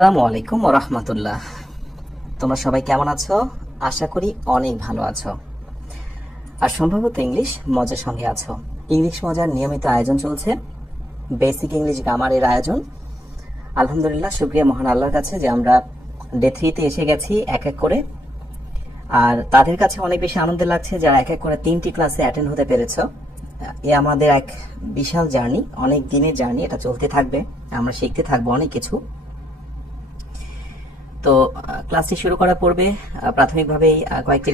আসসালামু আলাইকুম ওয়া রাহমাতুল্লাহ। তোমরা সবাই কেমন আছো? আশা করি অনেক ভালো আছো আর সম্ভবত ইংলিশ মজার সঙ্গে আছো। ইংলিশ মজার নিয়মিত আয়োজন চলছে, বেসিক ইংলিশ গ্রামারের আয়োজন। আলহামদুলিল্লাহ, শুকরিয়া মহান আল্লাহর কাছে যে আমরা ডে 3-তে এসে গেছি এক এক করে। আর তাদের কাছে অনেক বেশি আনন্দ লাগছে যারা এক এক করে 3টি ক্লাসে অ্যাটেন্ড হতে পেরেছো। এ আমাদের এক বিশাল জার্নি, অনেক দিনের জার্নি, এটা চলতে থাকবে। আমরা শিখতে থাকবো অনেক কিছু। তো ক্লাসটি শুরু করার পূর্বে প্রাথমিকভাবেই কয়েকটি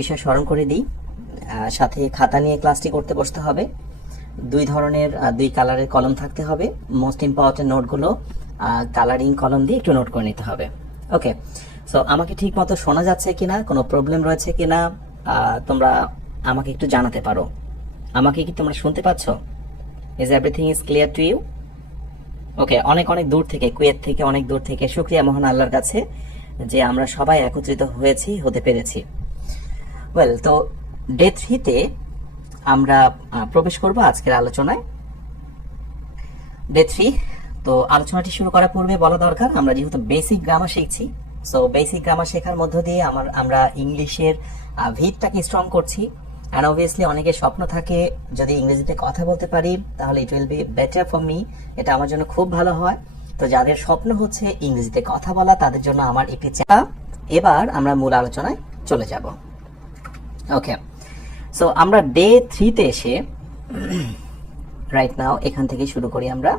বিষয় স্মরণ করে দিই। সাথে খাতা নিয়ে ক্লাসটি করতে বসতে হবে। দুই কালারের কলম থাকতে হবে। মোস্ট ইম্পর্টেন্ট নোটগুলো কালারিং কলম দিয়ে একটু নোট করে নিতে হবে। ওকে, সো আমাকে ঠিক মতো শোনা যাচ্ছে কিনা, কোনো প্রবলেম রয়েছে কিনা তোমরা আমাকে একটু জানাতে পারো। আমাকে কি তোমরা শুনতে পাচ্ছ? Is everything is clear to you? Okay, অনেক অনেক দূর থেকে, কুয়েত থেকে অনেক দূর থেকে শুকরিয়া মহান আল্লাহর কাছে যে আমরা সবাই একত্রিত হতে পেরেছি। ওয়েল, তো ডে 3-তে আমরা প্রবেশ করব আজকের আলোচনায়। ডে 3, তো আলোচনাটি শুরু করার পূর্বে বলা দরকার আমরা যেহেতু বেসিক গ্রামার শিখছি, সো বেসিক গ্রামার শেখার মধ্য দিয়ে আমরা ইংলিশের ভিতটাকে স্ট্রং করছি। অ্যান্ড অবভিয়াসলি অনেকের স্বপ্ন থাকে যদি ইংরেজিতে কথা বলতে পারি তাহলে it will be better for me, এটা আমার জন্য খুব ভালো হয়। তো যাদের স্বপ্ন হচ্ছে ইংরেজিতে কথা বলা তাদের জন্য আমার একটি চাপ। এবার আমরা মূল আলোচনায় চলে যাব। ওকে, সো আমরা ডে 3-তে এসে রাইট নাও এখান থেকে শুরু করি আমরা।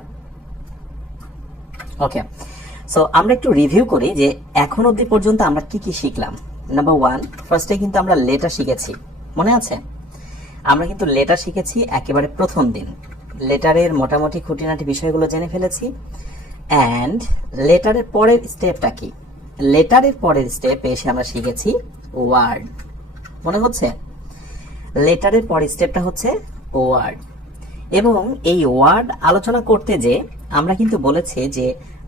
ওকে, সো আমরা একটু রিভিউ করি যে এখন অবধি পর্যন্ত আমরা কি কি শিখলাম। নাম্বার 1, ফার্স্টে কিন্তু আমরা লেটার শিখেছি, মনে আছে? আমরা কিন্তু লেটার শিখেছি একেবারে প্রথম দিন। লেটারের মোটামুটি খুঁটিনাটি বিষয়গুলো জেনে ফেলেছি। অ্যান্ড লেটারের পরের স্টেপটা কি? লেটারের পরের স্টেপে এসে আমরা শিখেছি ওয়ার্ড, মনে হচ্ছে? লেটারের পরের স্টেপটা হচ্ছে ওয়ার্ড। এবং এই ওয়ার্ড আলোচনা করতে যে আমরা কিন্তু বলেছি যে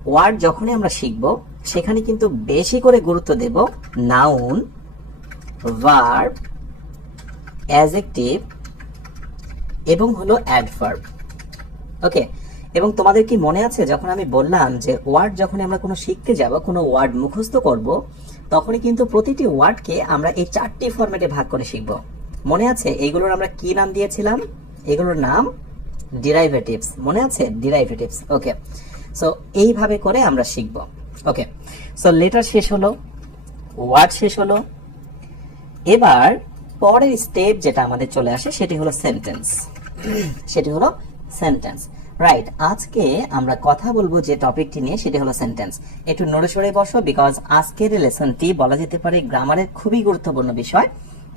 ওয়ার্ড যখনই আমরা শিখব সেখানে কিন্তু বেশি করে গুরুত্ব দেব নাউন, ভার্ব, অ্যাডজেক্টিভ এবং হলো অ্যাডভার্ব। ওকে, এবং তোমাদের কি মনে আছে যখন আমি বললাম যে ওয়ার্ড যখন আমরা কোনো শিখতে যাব, কোনো ওয়ার্ড মুখস্থ করব, তখনই কিন্তু প্রতিটি ওয়ার্ডকে আমরা এই 4টি ফরম্যাটে ভাগ করে শিখব। মনে আছে এইগুলোর আমরা কি নাম দিয়েছিলাম? এগুলোর নাম ডিরাইভেটিভস, মনে আছে? ডিরাইভেটিভস। ওকে, সো এইভাবে করে আমরা শিখব। ওকে, সো লেটার শেষ হলো, ওয়ার্ড শেষ হলো। এবার পরের স্টেপ যেটা আমাদের চলে আসে সেটি হলো সেন্টেন্স। রাইট, আজকে আমরা কথা বলবো যে টপিকটি নিয়ে সেটি হলো সেন্টেন্স। একটু নড়ে সরে বসো, বিকজ আজকের লেসনটি বলা যেতে পারে গ্রামারের খুবই গুরুত্বপূর্ণ বিষয়।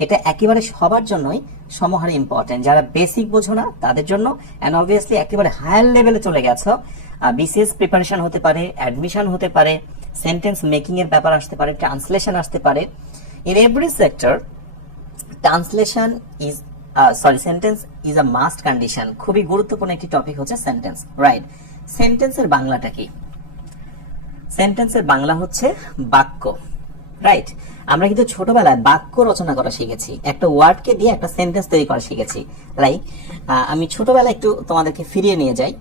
এটা একেবারে সবার জন্যই সমহারে ইম্পর্টেন্ট। যারা বেসিক বোঝো না তাদের জন্য, এন্ড অবভিয়াসলি একেবারে হায়ার লেভেলে চলে গেছো, বিসিএস প্রিপারেশন হতে পারে, অ্যাডমিশন হতে পারে, সেন্টেন্স মেকিং এর ব্যাপার আসতে পারে, ট্রান্সলেশন আসতে পারে। In every sector sentence is a must condition. খুবই গুরুত্বপূর্ণ একটি টপিক হচ্ছে সেন্টেন্স। রাইট, সেন্টেন্সের বাংলাটা কি? সেন্টেন্সের বাংলা হচ্ছে বাক্য। রাইট, আমরা কিন্তু ছোটবেলায় বাক্য রচনা করা শিখেছি, একটা ওয়ার্ডকে দিয়ে একটা সেন্টেন্স তৈরি করা শিখেছি। লাইক আমি ছোটবেলায় একটু তোমাদেরকে ফিরিয়ে নিয়ে যাই,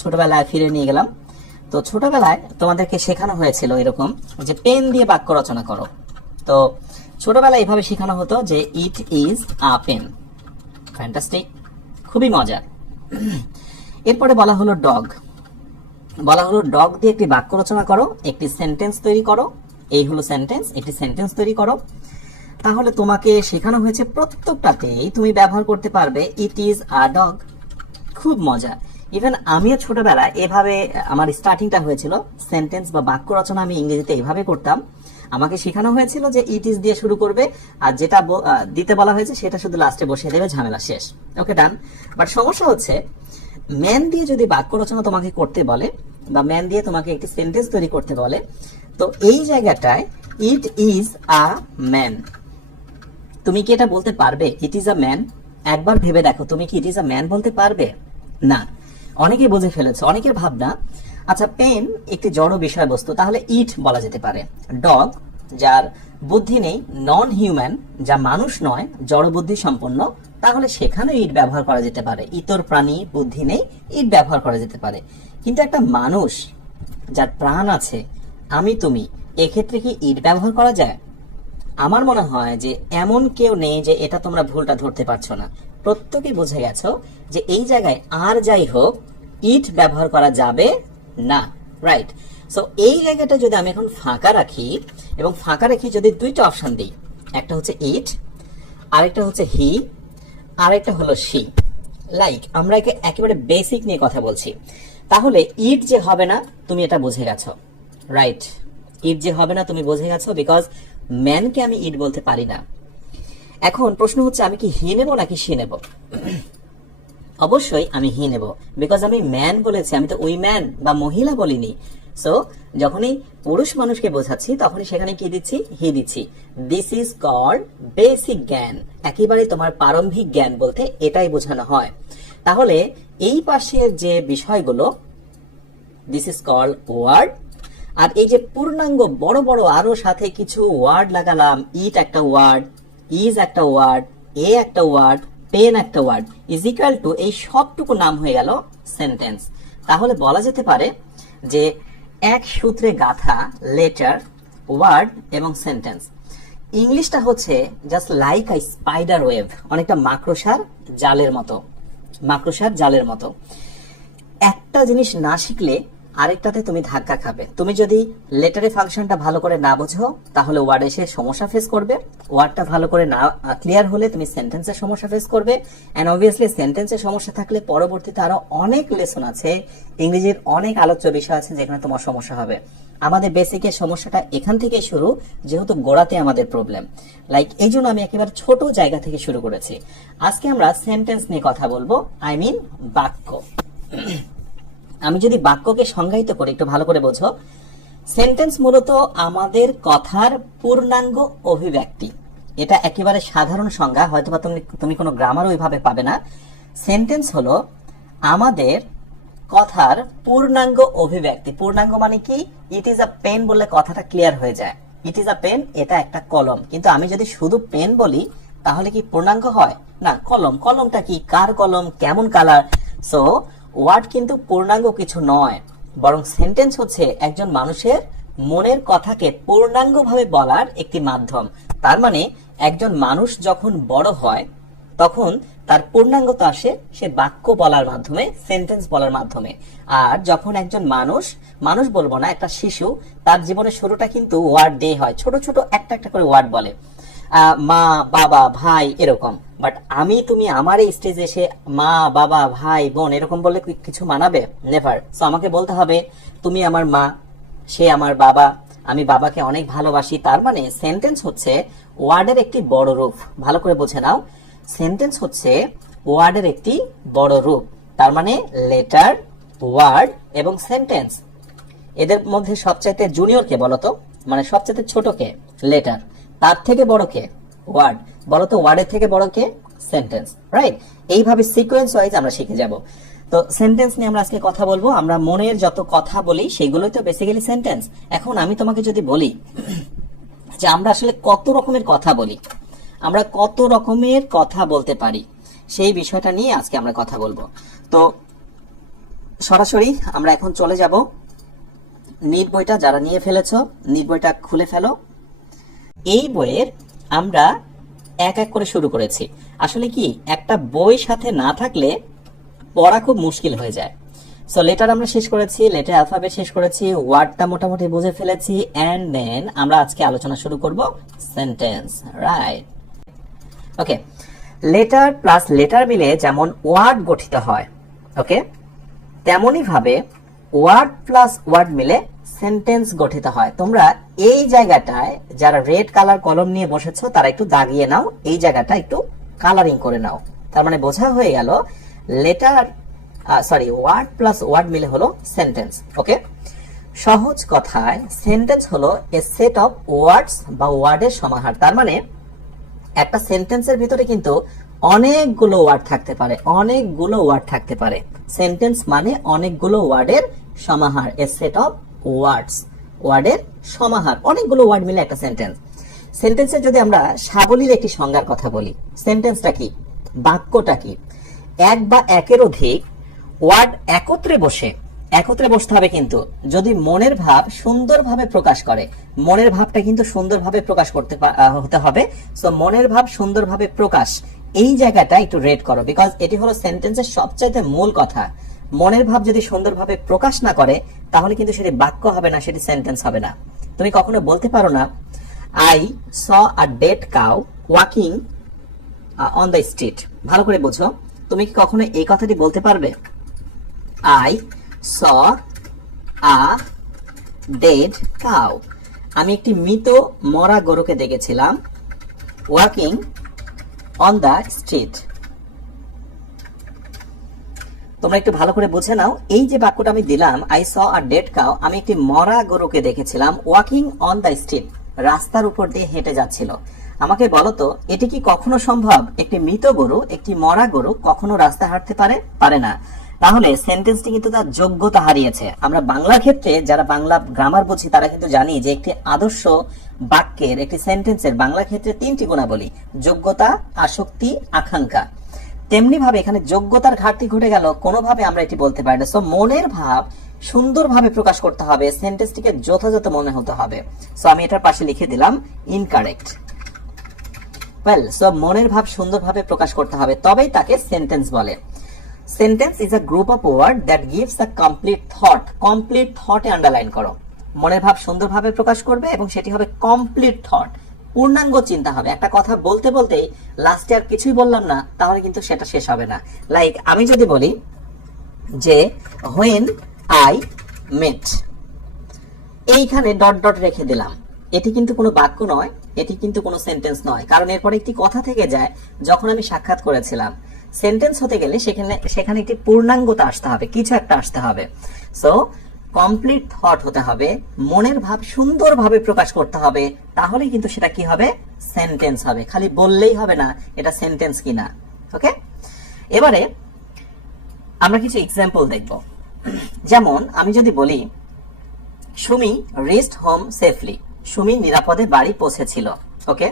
ছোটবেলায় ফিরে নিয়ে গেলাম। তো ছোটবেলায় তোমাদেরকে শেখানো হয়েছিল এরকম যে পেন দিয়ে বাক্য রচনা করো। তো ছোটবেলায় এইভাবে শেখানো হতো যে it is a pen. Fantastic, খুবই মজার। এরপরে বলা হলো ডগ দিয়ে একটি বাক্য রচনা করো, একটি সেন্টেন্স তৈরি করো। এই হলো সেন্টেন্স, একটি সেন্টেন্স তৈরি করো। তাহলে তোমাকে শেখানো হয়েছে প্রত্যেকটাতেই তুমি ব্যবহার করতে পারবে ইট ইজ আ ডগ। খুব মজা। ইভেন আমিও ছোটবেলায় এভাবে আমার স্টার্টিংটা হয়েছিল, সেন্টেন্স বা বাক্য রচনা আমি ইংরেজিতে এইভাবে করতাম। আমাকে শেখানো হয়েছিল যে ইট ইজ দিয়ে শুরু করবে, আর যেটা দিতে বলা হয়েছে সেটা শুধু লাস্টে বসিয়ে দেবে, ঝামেলা শেষ। ওকে, ডান। বাট সমস্যা হচ্ছে ম্যান দিয়ে যদি বাক্য রচনা তোমাকে করতে বলে বা ম্যান দিয়ে তোমাকে একটি সেন্টেন্স তৈরি করতে বলে, তো এই জায়গাটায় ইট ইজ আ ম্যান, তুমি কি এটা বলতে পারবে? ইট ইজ আ ম্যান, একবার ভেবে দেখো, তুমি কি ইট ইজ আ ম্যান বলতে পারবে? না। অনেকে বুঝে ফেলেছে, অনেকের ভাবনা আচ্ছা পেন একটি জড় বিষয়বস্তু, তাহলে ইট বলা যেতে পারে। ডগ যার বুদ্ধি নেই, নন হিউম্যান, যা মানুষ নয়, জড় বুদ্ধি সম্পন্ন, তাহলে সেখানে ইট ব্যবহার করা যেতে পারে। ইতর প্রাণী, বুদ্ধি নেই, ইট ব্যবহার করা যেতে পারে। কিন্তু একটা মানুষ যার প্রাণ আছে, আমি তুমি, এক্ষেত্রে কি ইট ব্যবহার করা যায়? আমার মনে হয় যে এমন কেউ নেই যে এটা তোমরা ভুলটা ধরতে পারছো না। প্রত্যেকে বুঝে গেছো যে এই জায়গায় আর যাই হোক ইট ব্যবহার করা যাবে না, রাইট? সো এই জায়গাটা যদি আমি এখন ফাঁকা রাখি এবং ফাঁকা রেখে যদি দুইটা অপশন দিই, একটা হচ্ছে ইট, আরেকটা হচ্ছে হি, আরেকটা হলো শি, লাইক আমরা একেবারে বেসিক নিয়ে কথা বলছি, তাহলে ইট যে হবে না তুমি এটা বুঝে গেছো, রাইট? ইট যে হবে না তুমি বুঝে গেছো, বিকজ ম্যানকে আমি ইট বলতে পারি না। এখন প্রশ্ন হচ্ছে আমি কি হি নেব নাকি শি নেব? অবশ্যই আমি হি নেব, বিকজ আমি ম্যান বলেছি, আমি তো ওই ম্যান বা মহিলা বলিনি। সো যখনই পুরুষ মানুষকে বোঝাচ্ছি তখনই সেখানে কি দিচ্ছি? হি দিচ্ছি। দিস ইজ কল্ড বেসিক জ্ঞান, একেবারে তোমার প্রারম্ভিক জ্ঞান বলতে এটাই বোঝানো হয়। তাহলে এই পাশের যে বিষয়গুলো, দিস ইজ কল্ড ওয়ার্ড। আর এই যে পূর্ণাঙ্গ বড় বড় আরো সাথে কিছু ওয়ার্ড লাগালাম, ইট একটা ওয়ার্ড, ইজ একটা ওয়ার্ড, এ একটা ওয়ার্ড, পেন একটা ওয়ার্ড, ইজ ইকুয়াল টু এই সবটুকু নাম হয়ে গেল সেন্টেন্স। তাহলে বলা যেতে পারে যে এক সূত্রে গাঁথা লেটার, ওয়ার্ড এবং সেন্টেন্স। ইংলিশটা হচ্ছে জাস্ট লাইক আ স্পাইডার ওয়েব, অনেকটা মাকড়সার জালের মতো, মাকড়সার জালের মতো। একটা জিনিস না শিখলে আরেকটাতে তুমি ধাক্কা খাবে। তুমি যদি লেটারের ফাংশনটা ভালো করে না বোঝো তাহলে ওয়ার্ড এসে সমস্যা ফেস করবে, ওয়ার্ডটা ভালো করে না ক্লিয়ার হলে তুমি সেন্টেন্সের সমস্যা ফেস করবে, এন্ড অবভিয়াসলি সেন্টেন্সের সমস্যা থাকলে পরবর্তীতে আরো অনেক লেসন আছে, ইংরেজির অনেক আলোচ্য বিষয় আছে যেখানে তোমার সমস্যা হবে। আমাদের বেসিকের সমস্যাটা এখান থেকে শুরু, যেহেতু গোড়াতে আমাদের প্রবলেম, লাইক এই জন্য আমি একেবারে ছোট জায়গা থেকে শুরু করেছি। আজকে আমরা সেন্টেন্স নিয়ে কথা বলবো, আই মিন বাক্য। আমি যদি বাক্যকে সংজ্ঞায়িত করি, একটু ভালো করে বোঝো, সেন্টেন্স মূলত আমাদের কথার পূর্ণাঙ্গ অভিব্যক্তি। এটা একেবারে সাধারণ সংজ্ঞা, হয়তোবা তুমি কোনো গ্রামার ওইভাবে পাবে না। সেন্টেন্স হলো আমাদের কথার পূর্ণাঙ্গ অভিব্যক্তি। পূর্ণাঙ্গ মানে কি? ইট ইজ আ পেন বললে কথাটা ক্লিয়ার হয়ে যায়। ইট ইজ আ পেন, এটা একটা কলম। কিন্তু আমি যদি শুধু পেন বলি তাহলে কি পূর্ণাঙ্গ হয়? না। কলম, কলমটা কি? কার কলম? কেমন কালার? সো ওয়ার্ড কিন্তু পূর্ণাঙ্গ কিছু নয়, বরং সেন্টেন্স হচ্ছে একজন মানুষের মনের কথাকে পূর্ণাঙ্গভাবে বলার একটি মাধ্যম। তার মানে একজন মানুষ যখন বড় হয় তখন তার পূর্ণাঙ্গতা আসে সে বাক্য বলার মাধ্যমে, সেন্টেন্স বলার মাধ্যমে। আর যখন একজন মানুষ বলবো না, একটা শিশু, তার জীবনের শুরুটা কিন্তু ওয়ার্ড দিয়ে হয়, ছোট ছোট একটা একটা করে ওয়ার্ড বলে, মা, বাবা, ভাই, এরকম। বাট আমি তুমি আমার এই স্টেজে এসে মা, বাবা, ভাই, বোন এরকম বললে কিছু মানাবে? নেভার। সো আমাকে বলতে হবে তুমি আমার মা, সে আমার বাবা, আমি বাবাকে অনেক ভালোবাসি। তার মানে সেন্টেন্স হচ্ছে ওয়ার্ডের একটি বড় রূপ। ভালো করে বুঝে নাও, সেন্টেন্স হচ্ছে ওয়ার্ডের একটি বড় রূপ। তার মানে লেটার, ওয়ার্ড এবং সেন্টেন্স, এদের মধ্যে সবচাইতে জুনিয়র কে বলতো? মানে সবচাইতে ছোট কে? লেটার। তার থেকে বড় কে? ওয়ার্ড। বলতো ওয়ার্ডের থেকে বড় কে? Sentence, right? এইভাবে সিকোয়েন্স ওয়াইজ আমরা শিখে যাব। তো সেন্টেন্স নিয়ে আমরা আজকে কথা বলবো। আমরা মনের যত কথা বলি সেগুলোই তো বেসিক্যালি সেন্টেন্স। এখন আমি তোমাকে যদি বলি যে আমরা আসলে কত রকমের কথা বলি, আমরা কত রকমের কথা বলতে পারি, সেই বিষয়টা নিয়ে আজকে আমরা কথা বলবো। তো সরাসরি আমরা এখন চলে যাব নিট বইটা, যারা নিয়ে ফেলেছো নিট বইটা খুলে ফেলো। এই বইয়ের আমরা এক এক করে শুরু করেছি। আসলে কি, একটা বই সাথে না থাকলে পড়া খুব মুশকিল হয়ে যায়। সো লেটার আমরা শেষ করেছি, লেটার অ্যালফাবেট শেষ করেছি, ওয়ার্ডটা মোটামুটি বুঝে ফেলেছি, এন্ড দেন আমরা আজকে আলোচনা শুরু করব সেন্টেন্স, রাইট? ওকে, লেটার প্লাস লেটার মিলে যেমন ওয়ার্ড গঠিত হয়, ওকে, তেমনই ভাবে ওয়ার্ড প্লাস ওয়ার্ড মিলে সেন্টেন্স গঠিত হয়। তোমরা এই জায়গাটায় যারা রেড কালার কলম নিয়ে বসেছো তারা একটু দাগিয়ে নাও, এই জায়গাটা একটু কালারিং করে নাও। তার মানে বোঝা হয়ে গেল লেটার ওয়ার্ড প্লাস ওয়ার্ড মিলে হলো সেন্টেন্স। ওকে, সহজ কথায় সেন্টেন্স হলো এ সেট অফ ওয়ার্ডস বা ওয়ার্ডের সমাহার। তার মানে একটা সেন্টেন্সের ভিতরে কিন্তু অনেকগুলো ওয়ার্ড থাকতে পারে, অনেকগুলো ওয়ার্ড থাকতে পারে। সেন্টেন্স মানে অনেকগুলো ওয়ার্ডের সমাহার, এ সেট অফ ওয়ার্ডস, ওয়ার্ডের সমাহার, অনেকগুলো ওয়ার্ড মিলে একটা সেন্টেন্স। সেন্টেন্সের যদি আমরা সাবলীল একটি সংজ্ঞার কথা বলি, সেন্টেন্সটা কি? বাক্যটা কি? এক বা একের অধিক ওয়ার্ড একত্রে বসে একত্রে বসতে হবে, কিন্তু যদি মনের ভাব সুন্দরভাবে প্রকাশ করে, মনের ভাবটা কিন্তু সুন্দরভাবে প্রকাশ করতে হতে হবে। সো মনের ভাব সুন্দরভাবে প্রকাশ, এই জায়গাটা একটু রেড করো, বিকজ এটি হলো সেন্টেন্সের সবচাইতে মূল কথা। মনের ভাব যদি সুন্দরভাবে প্রকাশ না করে তাহলে কিন্তু সেটি বাক্য হবে না, সেটি সেন্টেন্স হবে না। তুমি কখনো বলতে পারো না I saw a dead cow walking on the street. ভালো করে বুঝো, তুমি কি কখনো এই কথাটি বলতে পারবে? I saw a dead cow, আমি একটি মৃত মরা গরুকে দেখেছিলাম, ওয়াকিং অন দ্য স্ট্রিট। তোমরা একটু ভালো করে বুঝে নাও, এই যে বাক্যটা আমি দিলাম I saw a dead cow, আমি একটি মরা গরুকে দেখেছিলাম, ওয়াকিং অন দ্য স্ট্রিট, রাস্তার উপর দিয়ে হেঁটে যাচ্ছিল। আমাকে বলো তো, এটি কি কখনো সম্ভব? একটি মৃত গরু, একটি মরা গরু কখনো রাস্তা হাঁটতে পারে? পারে না। তাহলে সেন্টেন্সটি কিন্তু তার যোগ্যতা হারিয়েছে। আমরা বাংলা ক্ষেত্রে যারা বাংলা গ্রামার বুঝি তারা কিন্তু জানি যে একটি আদর্শ বাক্যের, একটি সেন্টেন্সের বাংলা ক্ষেত্রে তিনটি গুণাবলী: যোগ্যতা, আসক্তি, আকাঙ্ক্ষা। তেমনি ভাবে এখানে যোগ্যতার ঘাটতি ঘটে গেল, কোনোভাবে আমরা এটি বলতে পারি না। সো মনের ভাব সুন্দরভাবে প্রকাশ করতে হবে, সেন্টেন্সটিকে যথাযথ মনে হতে হবে। সো আমি এটার পাশে লিখে দিলাম ইনকারেক্ট। ওয়েল, সো মনের ভাব সুন্দরভাবে প্রকাশ করতে হবে, তবেই তাকে সেন্টেন্স বলে। Sentence is a group of word that gives a complete thought. Complete থটে আন্ডারলাইন করো। মনের ভাব সুন্দরভাবে প্রকাশ করবে এবং সেটি হবে কমপ্লিট থট, পূর্ণাঙ্গ চিন্তা হবে। একটা কথা বলতে বলতেই লাস্টে আর কিছুই বললাম না, তাহলে কিন্তু সেটা শেষ হবে না। লাইক আমি যদি বলি যে হোয়েন আই মেট, এইখানে ডট ডট রেখে দিলাম, এটি কিন্তু কোনো বাক্য নয়, এটি কিন্তু কোনো সেন্টেন্স নয়, কারণ এরপরে একটি কথা থেকে যায় যখন আমি সাক্ষাৎ করেছিলাম। সেন্টেন্স হতে গেলে সেখানে একটি পূর্ণাঙ্গতা আসতে হবে, কিছু একটা আসতে হবে। সো কমপ্লিট থট হতে হবে, মনের ভাব সুন্দরভাবে প্রকাশ করতে হবে, তাহলে কিন্তু সেটা কি হবে? সেন্টেন্স হবে। খালি বললেই হবে না এটা সেন্টেন্স কিনা। ওকে, এবারে আমরা কিছু এক্সাম্পল দেখব। যেমন আমি যদি বলি Sumi reached home safely, Sumi নিরাপদে বাড়ি পৌঁছেছিল। ওকে,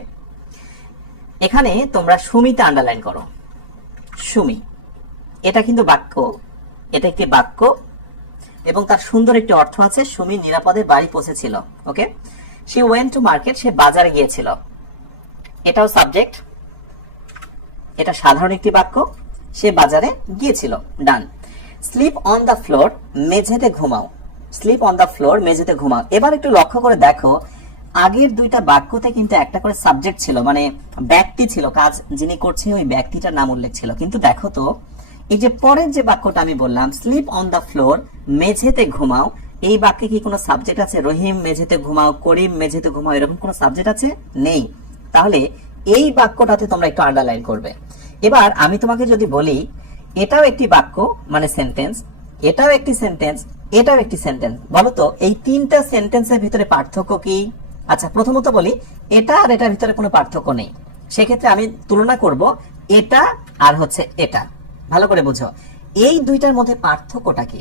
এখানে তোমরা সুমিতে আন্ডারলাইন করো। সুমি, এটা কিন্তু বাক্য, এটা একটি বাক্য এবং তার সুন্দর একটি অর্থ আছে। সুমি নিরাপদে বাড়ি পৌঁছেছিল। ওকে, শি ওয়েন্ট টু মার্কেট, সে বাজারে গিয়েছিল, এটাও সাবজেক্ট, এটা সাধারণ একটি বাক্য, সে বাজারে গিয়েছিল। ডান। স্লিপ অন দ্য ফ্লোর, মেঝেতে ঘুমাও। স্লিপ অন দ্য ফ্লোর, মেঝেতে ঘুমাও। এবার একটু লক্ষ্য করে দেখো, আগের দুইটা বাক্যতে কিন্তু একটা করে সাবজেক্ট ছিল, মানে ব্যক্তি ছিল, কাজ যিনি করছে ওই ব্যক্তিটার নাম উল্লেখ ছিল। কিন্তু দেখো তো, এই যে পরের যে বাক্যটা আমি বললাম স্লিপ অন দ্য ফ্লোর, মেঝেতে ঘুমাও, এই বাক্যে কি কোনো সাবজেক্ট আছে? রহিম মেঝেতে ঘুমাও, করিম মেঝেতে ঘুমাও, এরকম কোনো সাবজেক্ট আছে? নেই। তাহলে এই বাক্যটাতে তোমরা একটু আন্ডারলাইন করবে। এবার আমি তোমাকে যদি বলি এটাও একটি বাক্য মানে সেন্টেন্স, এটাও একটি সেন্টেন্স, এটাও একটি সেন্টেন্স, বলো তো এই তিনটা সেন্টেন্সের ভিতরে পার্থক্য কি? আচ্ছা, প্রথমত বলি এটা আর এটার ভিতরে কোনো পার্থক্য নেই। সেক্ষেত্রে আমি তুলনা করব এটা আর হচ্ছে এটা। ভালো করে বুঝো, এই দুইটার মধ্যে পার্থক্যটা কি?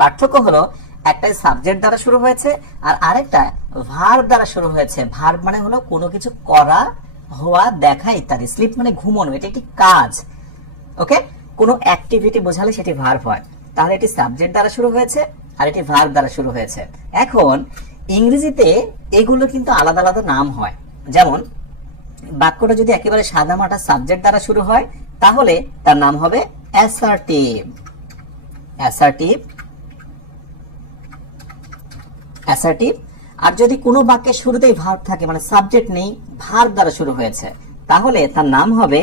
পার্থক্য হলো একটা সাবজেক্ট দ্বারা শুরু হয়েছে আর আরেকটা ভার্ব দ্বারা শুরু হয়েছে। ভার্ব মানে হলো কোনো কিছু করা, হওয়া, দেখা ইত্যাদি। স্লিপ মানে ঘুমানো, এটা একটি কাজ। ওকে, কোনো অ্যাক্টিভিটি বোঝালে সেটি ভার্ব হয়। তাহলে এটি সাবজেক্ট দ্বারা শুরু হয়েছে আর এটি ভার্ব দ্বারা শুরু হয়েছে। এখন ইংরেজিতে এগুলো কিন্তু আলাদা আলাদা নাম হয়। যেমন বাক্যটা যদি একেবারে সাদামাটা সাবজেক্ট দ্বারা শুরু হয় তাহলে তার নাম হবে অ্যাসার্টিভ। Assertive, assertive. আর যদি কোনো বাক্যের শুরুতেই ভার্ব থাকে, মানে সাবজেক্ট নেই, ভার্ব দ্বারা শুরু হয়েছে, তাহলে তার নাম হবে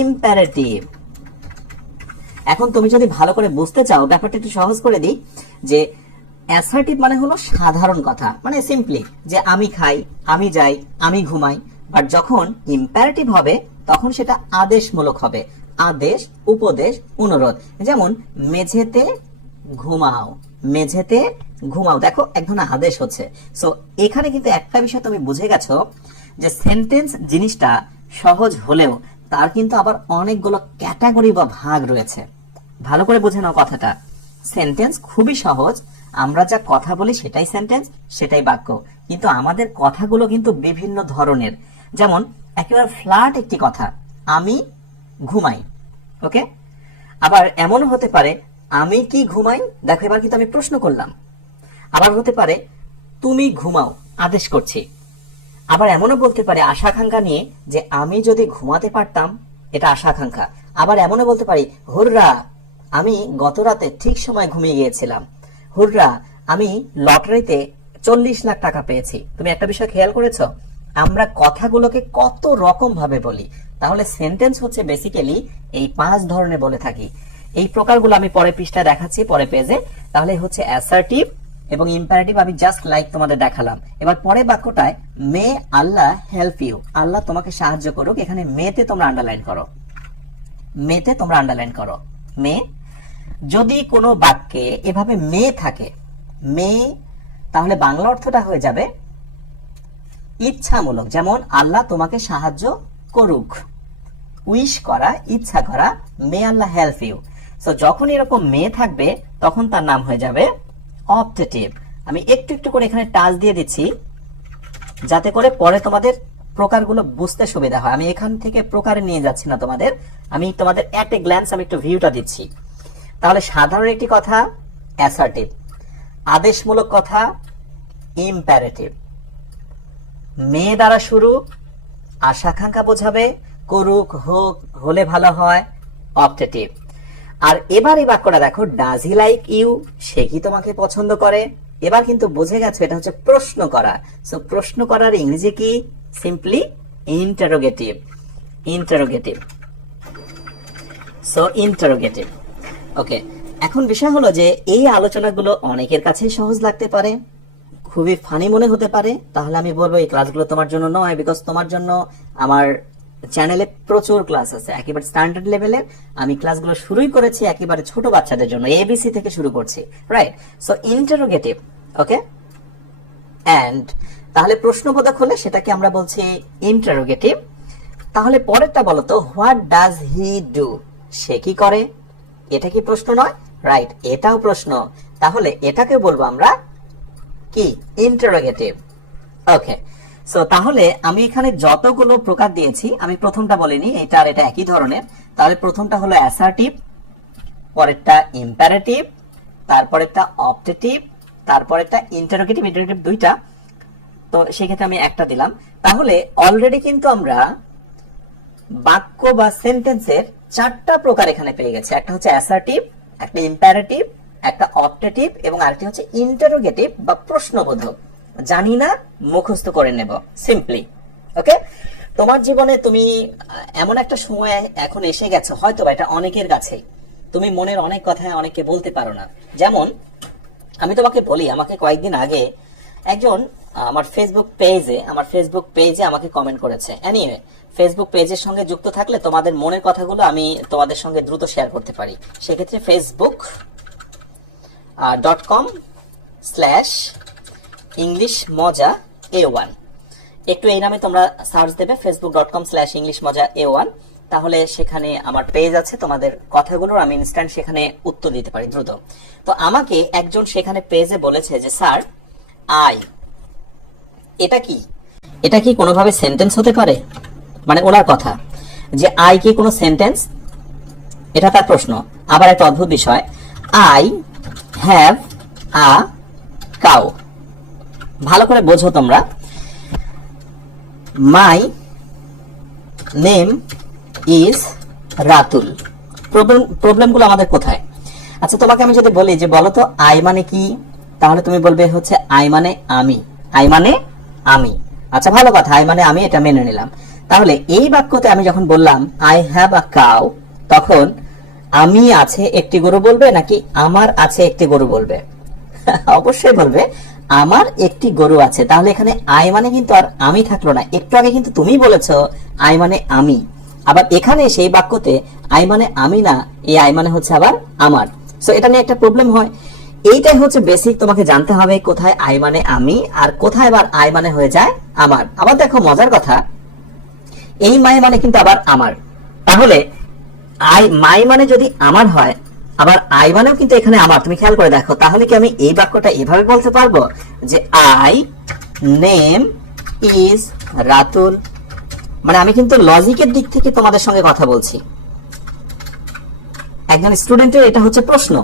ইম্পারেটিভ। এখন তুমি যদি ভালো করে বুঝতে চাও, ব্যাপারটা একটু সহজ করে দিই, যে অ্যাসার্টিভ মানে হলো সাধারণ কথা, মানে সিম্পলি যে আমি খাই, আমি যাই, আমি ঘুমাই। বাট যখন ইম্পারেটিভ হবে তখন সেটা আদেশমূলক হবে, আদেশ, উপদেশ, অনুরোধ। যেমন মেঝেতে ঘুমাও, মেঝেতে ঘুমাও, দেখো এক ধরনের আদেশ হচ্ছে। সো এখানে কিন্তু একটা বিষয় তুমি বুঝে গেছো যে সেন্টেন্স জিনিসটা সহজ হলেও তার কিন্তু আবার অনেকগুলো ক্যাটাগরি বা ভাগ রয়েছে। ভালো করে বুঝে নাও কথাটা। সেন্টেন্স খুবই সহজ, আমরা যা কথা বলি সেটাই সেন্টেন্স, সেটাই বাক্য, কিন্তু আমাদের কথাগুলো কিন্তু বিভিন্ন ধরনের। যেমন একেবারে ফ্ল্যাট একটি কথা, আমি ঘুমাই। ওকে, আবার এমন হতে পারে আমি কি ঘুমাই, দেখো এবার কিন্তু আমি প্রশ্ন করলাম। আবার হতে পারে তুমি ঘুমাও, আদেশ করছি। আবার এমনও বলতে পারে আশা আকাঙ্ক্ষা নিয়ে, যে আমি যদি ঘুমাতে পারতাম, এটা আশা আকাঙ্ক্ষা। আবার এমনও বলতে পারি হুররা, আমি গত রাতে ঠিক সময় ঘুমিয়ে গিয়েছিলাম। হুররা, আমি লটারিতে 40 লাখ টাকা পেয়েছি। তুমি একটা বিষয় খেয়াল করেছো, আমরা কথাগুলোকে কত রকম ভাবে বলি। তাহলে সেন্টেন্স হচ্ছে বেসিক্যালি এই 5 ধরনের বলে থাকি। এই প্রকারগুলো আমি পরে পৃষ্ঠায় দেখাচ্ছি, পরে পেজে। তাহলে হচ্ছে অ্যাসার্টিভ এবং ইম্পারেটিভ আমি জাস্ট লাইক তোমাদের দেখালাম। এবার পরে বাক্যটায় মে আল্লাহ হেল্প ইউ, আল্লাহ তোমাকে সাহায্য করুক। এখানে মেতে তোমরা আন্ডারলাইন করো, মেতে তোমরা আন্ডারলাইন করো মে। যদি কোনো বাক্যে এভাবে মে থাকে, মে, তাহলে বাংলা অর্থটা হয়ে যাবে ইচ্ছামূলক। যেমন আল্লাহ তোমাকে সাহায্য করুক, উইশ করা, ইচ্ছা করা, মে আল্লাহ হেল্প ইউ। সো যখন এরকম মে থাকবে তখন তার নাম হয়ে যাবে অপটেটিভ। আমি একটু একটু করে এখানে টাচ দিয়ে দিচ্ছি যাতে করে পরে তোমাদের প্রকারগুলো বুঝতে সুবিধা হয়। আমি এখান থেকে প্রকারে নিয়ে যাচ্ছি না তোমাদের, আমি তোমাদের এট এ গ্ল্যান্স আমি একটু ভিউটা দিচ্ছি। তাহলে সাধারণ একটি কথা অ্যাসার্টিভ, আদেশমূলক কথা ইম্পারেটিভ, মে দ্বারা শুরু, আশা আকাঙ্ক্ষা বোঝাবে, করুক, হোক, হলে ভালো হয়, অপটেটিভ। আর এবার এই বাক্যটা দেখো, ডাজ হি লাইক ইউ, সে কি তোমাকে পছন্দ করে। এবার কিন্তু বুঝে গেছো এটা হচ্ছে প্রশ্ন করা। সো প্রশ্ন করার ইংরেজি কি, simply interrogative, interrogative. So interrogative. Okay, এখন বিষয় হলো যে এই আলোচনাগুলো অনেকের কাছেই সহজ লাগতে পারে, খুবই ফানি মনে হতে পারে। তাহলে আমি বলবো এই ক্লাসগুলো তোমার জন্য নয়, বিকজ তোমার জন্য আমার চ্যানেলে প্রচুর ক্লাস আছে একেবারে স্ট্যান্ডার্ড লেভেলের। আমি ক্লাসগুলো শুরুই করেছি একেবারে ছোট বাচ্চাদের জন্য, এবিসি থেকে শুরু করছি, right? So interrogative, okay. And তাহলে প্রশ্নবোধক হলে সেটাকে আমরা বলছি ইন্টারোগেটিভ। তাহলে পরেরটা বলো তো, হোয়াট ডাজ হি ডু, সে কি করে। এটা কি প্রশ্ন নয়? রাইট, এটাও প্রশ্ন। তাহলে এটাকে বলবো আমরা কি, ইন্টারোগেটিভ। ওকে, সো তাহলে আমি এখানে যতগুলো প্রকার দিয়েছি, আমি প্রথমটা বলিনি, এটা আর এটা একই ধরনের। তাহলে প্রথমটা হলো অ্যাসার্টিভ, পরেরটা ইম্পারেটিভ, তারপরেরটা অপটেটিভ, তারপরেরটা ইন্টারোগেটিভ। ইন্টারোগেটিভ দুইটা, তো সেক্ষেত্রে আমি একটা দিলাম। তাহলে অলরেডি কিন্তু আমরা বাক্য বা সেন্টেন্সের 4টা প্রকার এখানে পেয়ে গেছে। একটা হচ্ছে অ্যাসার্টিভ, একটা ইম্পারেটিভ, একটা অপটেটিভ, এবং আরেকটি হচ্ছে ইন্টারোগেটিভ বা প্রশ্নবোধক। জানি না, মুখস্থ করে নেব সিম্পলি। ওকে, তোমার জীবনে তুমি এমন একটা সময় এখন এসে গেছো, হয়তো বা এটা অনেকের কাছে, তুমি মনের অনেক কথা অনেককে বলতে পারো না। যেমন আমি তোমাকে বলি, আমাকে কয়েকদিন আগে একজন আমার ফেসবুক পেজে আমাকে কমেন্ট করেছে। এনিওয়ে, ফেসবুক পেজের সঙ্গে যুক্ত থাকলে তোমাদের মনের কথাগুলো আমি তোমাদের সঙ্গে দ্রুত শেয়ার করতে পারি। সেক্ষেত্রে facebook.com/englishmoja.a1, একটু এই নামে তোমরা সার্চ দেবে, facebook.com/englishmoja.a1। তাহলে সেখানে আমার পেজ আছে, তোমাদের কথাগুলোর আমি ইনস্ট্যান্ট সেখানে উত্তর দিতে পারি দ্রুত। তো আমাকে একজন সেখানে পেজে বলেছে যে স্যার, এটা কি কোনোভাবে সেন্টেন্স হতে পারে? মানে ওনার কথা যে আই কি কোনো সেন্টেন্স, এটা তার প্রশ্ন। আবার একটা অদ্ভুত বিষয়, আই হ্যাভ আ কাউ। ভালো করে বোঝো তোমরা, মাই নেম ইজ রাতুল। প্রবলেমগুলো আমাদের কোথায়? আচ্ছা, তোমাকে আমি যদি বলি যে বলো তো আই মানে কি, তাহলে তুমি বলবে হচ্ছে আই মানে আমি, আই মানে আমি। আচ্ছা, ভালো কথা, আই মানে আমি, এটা মেনে নিলাম। তাহলে এই বাক্যতে আমি যখন বললাম আই হ্যাভ আ কাউ, তখন আমি আছে একটি গরু বলবে নাকি আমার আছে একটি গরু বলবে? অবশ্যই বলবে আমার একটি গরু আছে। তাহলে এখানে আই মানে কিন্তু আর আমি থাকলো না। একটু আগে কিন্তু তুমি বলেছো আই মানে আমি, আবার এখানে সেই বাক্যতে আই মানে আমি না, এই আই মানে হচ্ছে আবার আমার। সো এটা নিয়ে একটা প্রবলেম হয়। এইটাই হচ্ছে বেসিক, তোমাকে জানতে হবে কোথায় আই মানে আমি আর কোথায় আবার আই মানে হয়ে যায় আমার। আবার দেখো মজার কথা, এই মাই মানে কিন্তু আবার আমার। তাহলে মাই মানে যদি আমার হয়, আবার আই মানেও কিন্তু এখানে আমার, তুমি খেয়াল করে দেখো। তাহলে কি আমি এই বাক্যটা এভাবে বলতে পারবো যে আই নেম ইজ রাতুল? মানে আমি কিন্তু লজিকের দিক থেকে তোমাদের সঙ্গে কথা বলছি। একজন স্টুডেন্টের এটা হচ্ছে প্রশ্ন,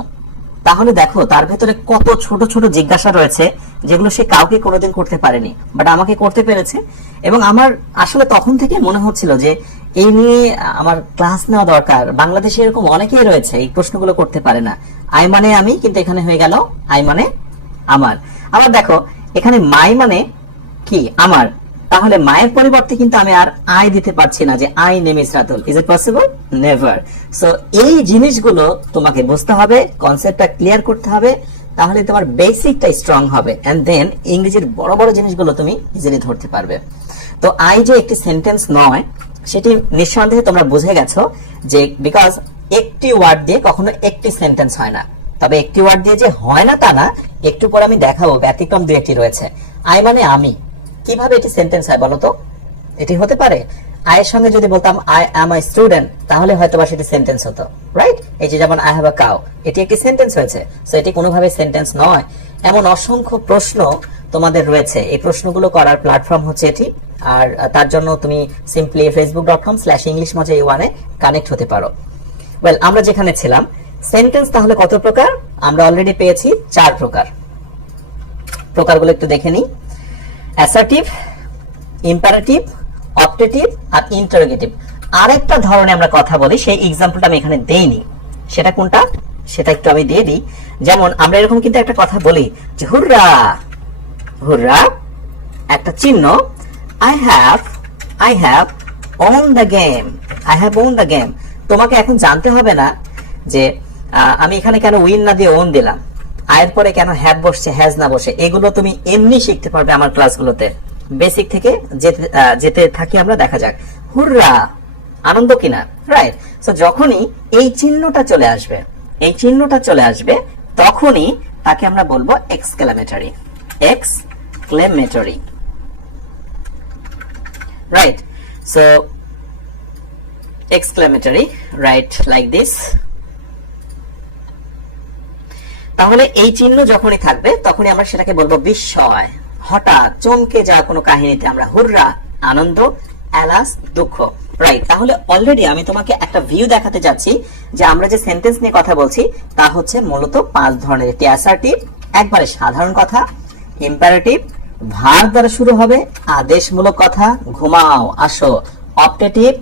তাহলে দেখো তার ভেতরে কত ছোট ছোট জিজ্ঞাসা রয়েছে যেগুলো সে কাউকে কোনোদিন করতে পারেনি, বাট আমাকে করতে পেরেছে। এবং আমার আসলে তখন থেকে মনে হচ্ছিল যে এই নিয়ে আমার ক্লাস নেওয়া দরকার। বাংলাদেশে এরকম অনেকেই রয়েছে এই প্রশ্নগুলো করতে পারে না। আই মানে আমি, কিন্তু এখানে হয়ে গেল আই মানে আমার। আবার দেখো এখানে মাই মানে কি আমার, তাহলে মায়ের পরিবর্তে কিন্তু আমি আর আই দিতে পারছি না যে I name is Ratul. Is it possible? Never. So এই জিনিসগুলো তোমাকে বুঝতে হবে, কনসেপ্টটা ক্লিয়ার করতে হবে, তাহলে তোমার বেসিকটা স্ট্রং হবে, এন্ড দেন ইংরেজির বড় বড় জিনিসগুলো তুমি ইজিলি ধরতে পারবে। তো আই যে একটি সেন্টেন্স নয় সেটি নিঃসন্দেহে তোমরা বুঝে গেছো, যে বিকজ একটি ওয়ার্ড দিয়ে কখনো একটি সেন্টেন্স হয় না। তবে একটি ওয়ার্ড দিয়ে যে হয় না তা না, একটু পরে আমি দেখাবো ব্যতিক্রম দুই একটি রয়েছে। আই মানে আমি, কিভাবে এটি সেন্টেন্স হয় বলো তো? এটি হতে পারে আয়ের সঙ্গে যদি বলতাম আই অ্যাম আ স্টুডেন্ট, তাহলে হয়তো বা সেটি সেন্টেন্স হতো, রাইট? এই যে যেমন আই হ্যাভ আ কাউ, এটি একটি সেন্টেন্স হয়েছে। সো এটি কোনোভাবে সেন্টেন্স নয়। এমন অসংখ্য প্রশ্ন তোমাদের রয়েছে, এই প্রশ্নগুলো করার প্ল্যাটফর্ম হচ্ছে এটি। আর তার জন্য তুমি সিম্পলি facebook.com/englishmoja1 এ কানেক্ট হতে পারো। ওয়েল, আমরা যেখানে ছিলাম, সেন্টেন্স তাহলে কত প্রকার? আমরা অলরেডি পেয়েছি 4 প্রকার। প্রকারগুলো একটু দেখে নিই। অ্যাসার্টিভ, ইম্পারেটিভ, অপটেটিভ আর ইন্টারোগেটিভ। আরেকটা ধরনের আমরা কথা বলি, সেই এক্সাম্পলটা আমি এখানে দেইনি। সেটা কোনটা সেটা একটু আমি দিয়ে দিই। যেমন আমরা এরকম কিন্তু একটা কথা বলি যে হুররা, হুররা একটা চিহ্ন, I have won the game, I have won the game। তোমাকে এখন জানতে হবে না যে আমি এখানে কেন উইন না দিয়ে ওন দিলাম, আয়ের পরে কেন হ্যাভ বসছে হ্যাজ না বসে। এগুলো তুমি এমনি শিখতে পারবে আমার ক্লাসগুলোতে। বেসিক থেকে যেতে থাকি আমরা। দেখা যাক, হুররা আনন্দ কিনা, রাইট? সো যখনই এই চিহ্নটা চলে আসবে, এই চিহ্নটা চলে আসবে, তখনই তাকে আমরা বলবো exclamatory, exclamatory, right? So exclamatory, right, like this. তাহলে এই চিহ্ন যখনই থাকবে তখনই আমরা সেটাকে বলবো বিস্ময়, হঠাৎ চমকে যাওয়া কোনো কাহিনীতে আমরা হুররা আনন্দ, অ্যালাস দুঃখ, রাইট? তাহলে অলরেডি আমি তোমাকে একটা ভিউ দেখাতে যাচ্ছি যে আমরা যে সেন্টেন্স নিয়ে কথা বলছি তা হচ্ছে মূলত 5 ধরনের। একটি অ্যাসার্টিভ, একবারে সাধারণ কথা। ইম্পারেটিভ, ভার্ব দ্বারা শুরু হবে, আদেশমূলক কথা, ঘুমাও, আসো। অপটেটিভ,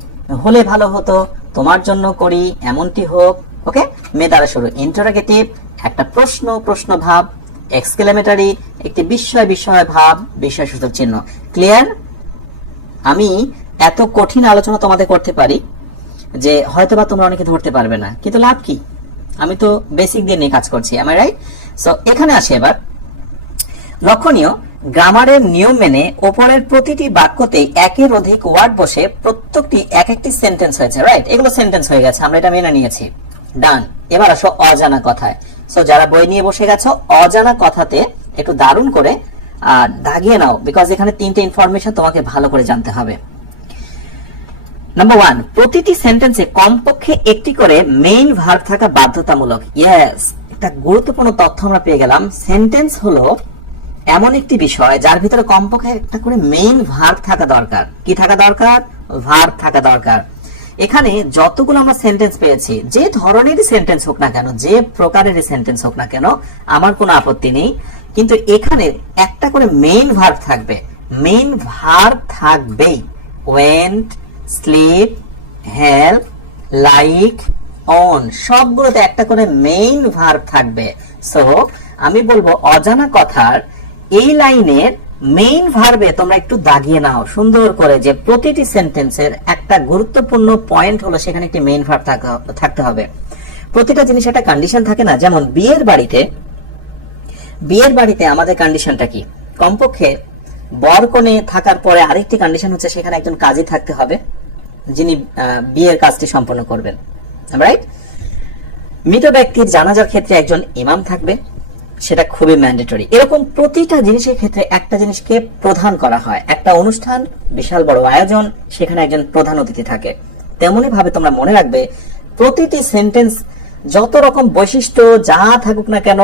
হলে ভালো হতো, তোমার জন্য করি, এমনটি হোক, ওকে, মে দ্বারা শুরু। ইন্টারোগেটিভ, একটা প্রশ্ন, প্রশ্ন ভাব। এক্সক্লেমেটরি, একটি বিস্ময়, বিস্ময় ভাব, বিস্ময়সূচক চিহ্ন। ক্লিয়ার? আমি এত কঠিন আলোচনা তোমাদের করতে পারি যে হয়তোবা তোমরা অনেকে ধরতে পারবে না, কিন্তু লাভ কি? আমি তো বেসিক দিয়ে নিয়ে কাজ করছি, am I right? সো এখানে আসি এবার। লক্ষণীয়, গ্রামারের নিয়ম মেনে ওপরের প্রতিটি বাক্যতে একের অধিক ওয়ার্ড বসে প্রত্যেকটি এক একটি সেন্টেন্স হয়েছে, রাইট? এগুলো সেন্টেন্স হয়ে গেছে, আমরা এটা মেনে নিয়েছি, ডান। এবার আসো অজানা কথায়। সো যারা বই নিয়ে বসে গেছো, অজানা কথাতে একটু দারুণ করে দাগিয়ে নাও, বিকজ এখানে 3টে ইনফরমেশন তোমাকে ভালো করে জানতে হবে। নাম্বার 1, প্রতিটি সেন্টেন্সে কমপক্ষে একটি করে মেইন ভার্ব থাকা বাধ্যতামূলক। ইয়েস, একটা গুরুত্বপূর্ণ তথ্য আমরা পেয়ে গেলাম। সেন্টেন্স হলো এমন একটি বিষয় যার ভিতরে কমপক্ষে একটা করে মেইন ভার্ব থাকা দরকার। কি থাকা দরকার? ভার্ব থাকা দরকার। এখানে যতগুলো আমরা সেন্টেন্স পেয়েছি, যে ধরনেরই সেন্টেন্স হোক না কেন, যে প্রকারেরই সেন্টেন্স হোক না কেন, আমার কোনো আপত্তি নেই, কিন্তু এখানে একটা করে মেইন ভার্ব থাকবে। মেইন ভার্ব থাকবেই। Went, sleep, help, like, on, সবগুলোতে একটা করে মেইন ভার্ব থাকবে। সো আমি বলবো অজানা কথার এই লাইনের মেইন ভার্বে তোমরা একটু দাগিয়ে নাও সুন্দর করে, যে প্রতিটি সেন্টেন্সের একটা গুরুত্বপূর্ণ পয়েন্ট হলো সেখানে একটি মেইন ভার্ব থাকতে হবে। প্রতিটা জিনিস একটা কন্ডিশন থাকে না? যেমন বিয়ের বাড়িতে আমাদের কন্ডিশনটা কি? কমপক্ষে বর কনে থাকার পরে আরেকটি কন্ডিশন হচ্ছে সেখানে একজন কাজী থাকতে হবে যিনি বিয়ের কাজটি সম্পন্ন করবেন, রাইট? মৃত ব্যক্তির জানাজার ক্ষেত্রে একজন ইমাম থাকবে, সেটা খুবই ম্যান্ডেটরি। এরকম প্রতিটা জিনিসের ক্ষেত্রে একটা জিনিসকে প্রধান করা হয়। একটা অনুষ্ঠান, বিশাল বড় আয়োজন, সেখানে একজন প্রধান অতিথি থাকে। তেমনি ভাবে তোমরা মনে রাখবে, প্রতিটি সেন্টেন্স যত রকম বৈশিষ্ট্য যা থাকুক না কেন,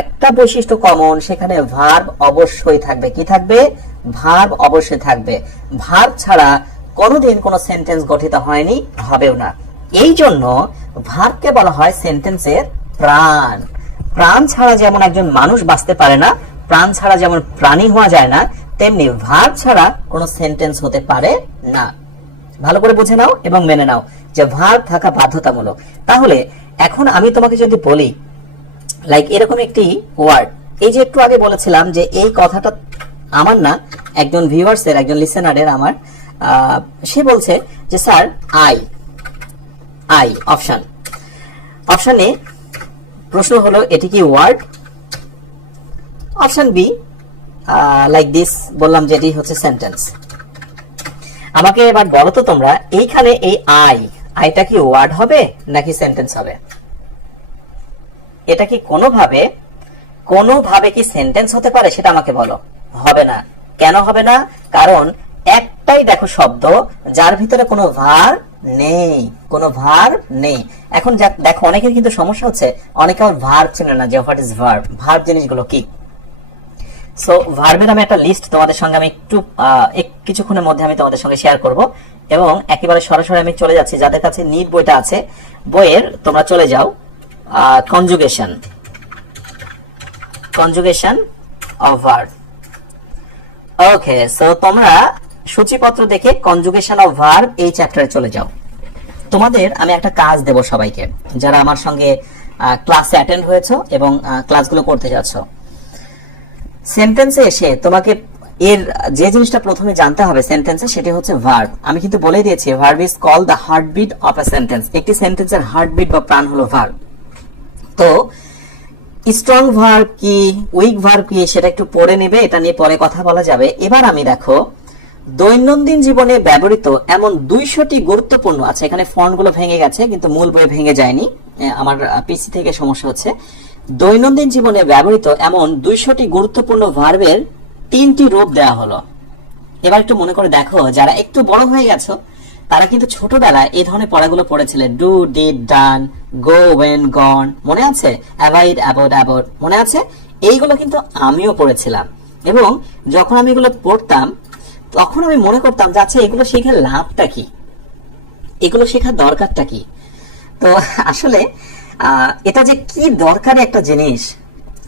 একটা বৈশিষ্ট্য কমন, সেখানে ভার্ব অবশ্যই থাকবে। কি থাকবে? ভার্ব অবশ্যই থাকবে। ভার্ব ছাড়া কোনোদিন কোনো সেন্টেন্স গঠিত হয়নি, হবেও না। এই জন্য ভার্বকে বলা হয় সেন্টেন্সের প্রাণ। প্রাণ ছাড়া যেমন একজন মানুষ বাঁচতে পারে না, প্রাণ ছাড়া যেমন প্রাণী হওয়া যায় না, তেমনি ভার্ব ছাড়া কোনো সেন্টেন্স হতে পারে না। ভালো করে বুঝে নাও এবং মেনে নাও যে ভার্ব থাকা বাধ্যতামূলক। তাহলে এখন আমি তোমাকে যদি বলি লাইক এরকম একটি ওয়ার্ড, এই যে একটু আগে বলেছিলাম যে এই কথাটা আমার না, একজন ভিউয়ার্সের, একজন লিসেনারের আমার, সে বলছে যে স্যার আই অপশন এ প্রশ্ন হলো এটি কি word? Option B like this বললাম যে এটি হচ্ছে সেন্টেন্স। আমাকে এবার বলো তো তোমরা, এইখানে এই আইটা কি ওয়ার্ড হবে নাকি সেন্টেন্স হবে? এটা কি কোনোভাবে কি সেন্টেন্স হতে পারে সেটা আমাকে বলো। হবে না। কেন হবে না? কারণ একটাই দেখো শব্দ যার ভিতরে কোনো ভার্ব নেই। এখন দেখো অনেকের কিন্তু সমস্যা হচ্ছে, অনেকে আর ভার্ব চেনে না যে হোয়াট ইজ ভার্ব জিনিসগুলো কি। সো ভার্বের আমি একটা লিস্ট তোমাদের সঙ্গে আমি একটু কিছুক্ষণের মধ্যে আমি তোমাদের সঙ্গে শেয়ার করব, এবং একেবারে সরাসরি আমি চলে যাচ্ছি, যাদের কাছে নিট বইটা আছে বইয়ের তোমরা চলে যাও conjugation of verb. Okay, so তোমরা সূচিপত্র দেখে কনজুগেশন অফ ভার্ব এই চ্যাপ্টারে চলে যাও। তোমাদের আমি একটা কাজ দেব সবাইকে, যারা আমার সঙ্গে ক্লাসে অ্যাটেন্ড হয়েছো এবং ক্লাসগুলো করতে যাচ্ছ। সেন্টেন্সে এসে তোমাকে এর যে জিনিসটা প্রথমে জানতে হবে সেন্টেন্সে, সেটি হচ্ছে ভার্ব। আমি কিন্তু বলে দিয়েছি verb is called the heartbeat of a sentence. একটি সেন্টেন্সের হার্টবিট বা প্রাণ হলো ভার্ব। তো স্ট্রং ভার্ব কি, উইক ভার্ব কি, সেটা একটু পড়ে নেবে, এটা নিয়ে পরে কথা বলা যাবে। এবার আমি দেখো দৈনন্দিন জীবনে ব্যবহৃত এমন 200টি গুরুত্বপূর্ণ আছে, এখানে ফন্টগুলো ভেঙে গেছে কিন্তু মূল বই ভেঙে যায়নি, আমার পিসি থেকে সমস্যা হচ্ছে। দৈনন্দিন জীবনে ব্যবহৃত এমন 200টি গুরুত্বপূর্ণ ভার্বের 3টি রূপ দেওয়া হলো। এবার একটু মনে করে দেখো, যারা একটু বড় হয়ে গেছো তারা কিন্তু ছোটবেলায় এই ধরনের পড়াগুলো পড়েছিলে, do, did, done, go, went, gone, মনে আছে? অ্যাভয়েড, অ্যাবোড, মনে আছে? এইগুলো কিন্তু আমিও পড়েছিলাম, এবং যখন আমি এগুলো পড়তাম তখন আমি মনে করতাম যে আচ্ছা এগুলো শেখার লাভটা কি, এগুলো শেখার দরকারটা কি। তো আসলে এটা যে কি দরকারি একটা জিনিস,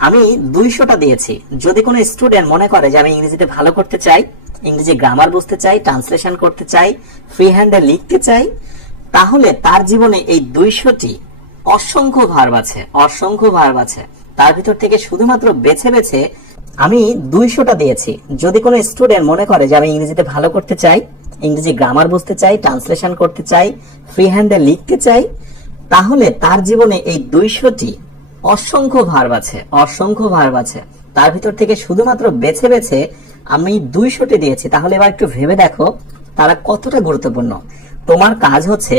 আমি 200টা দিয়েছি। যদি কোনো স্টুডেন্ট মনে করে যে আমি ইংরেজিতে ভালো করতে চাই, ইংরেজি গ্রামার বুঝতে চাই, ট্রান্সলেশন করতে চাই, ফ্রি হ্যান্ডে লিখতে চাই, তাহলে তার জীবনে এই 200টি অসংখ্য ভার্ব আছে। তার ভিতর থেকে শুধুমাত্র বেছে বেছে আমি 200টা দিয়েছি। যদি কোনো স্টুডেন্ট মনে করে যে আমি ইংরেজিতে ভালো করতে চাই, ইংরেজি গ্রামার বুঝতে চাই, ট্রান্সলেশন করতে চাই, ফ্রি হ্যান্ডে লিখতে চাই, তাহলে তার জীবনে এই 200টি অসংখ্য ভার্ব আছে। তার ভিতর থেকে শুধুমাত্র বেছে বেছে আমি 200টি দিয়েছি। তাহলে এবার একটু ভেবে দেখো তারা কতটা গুরুত্বপূর্ণ। তোমার কাজ হচ্ছে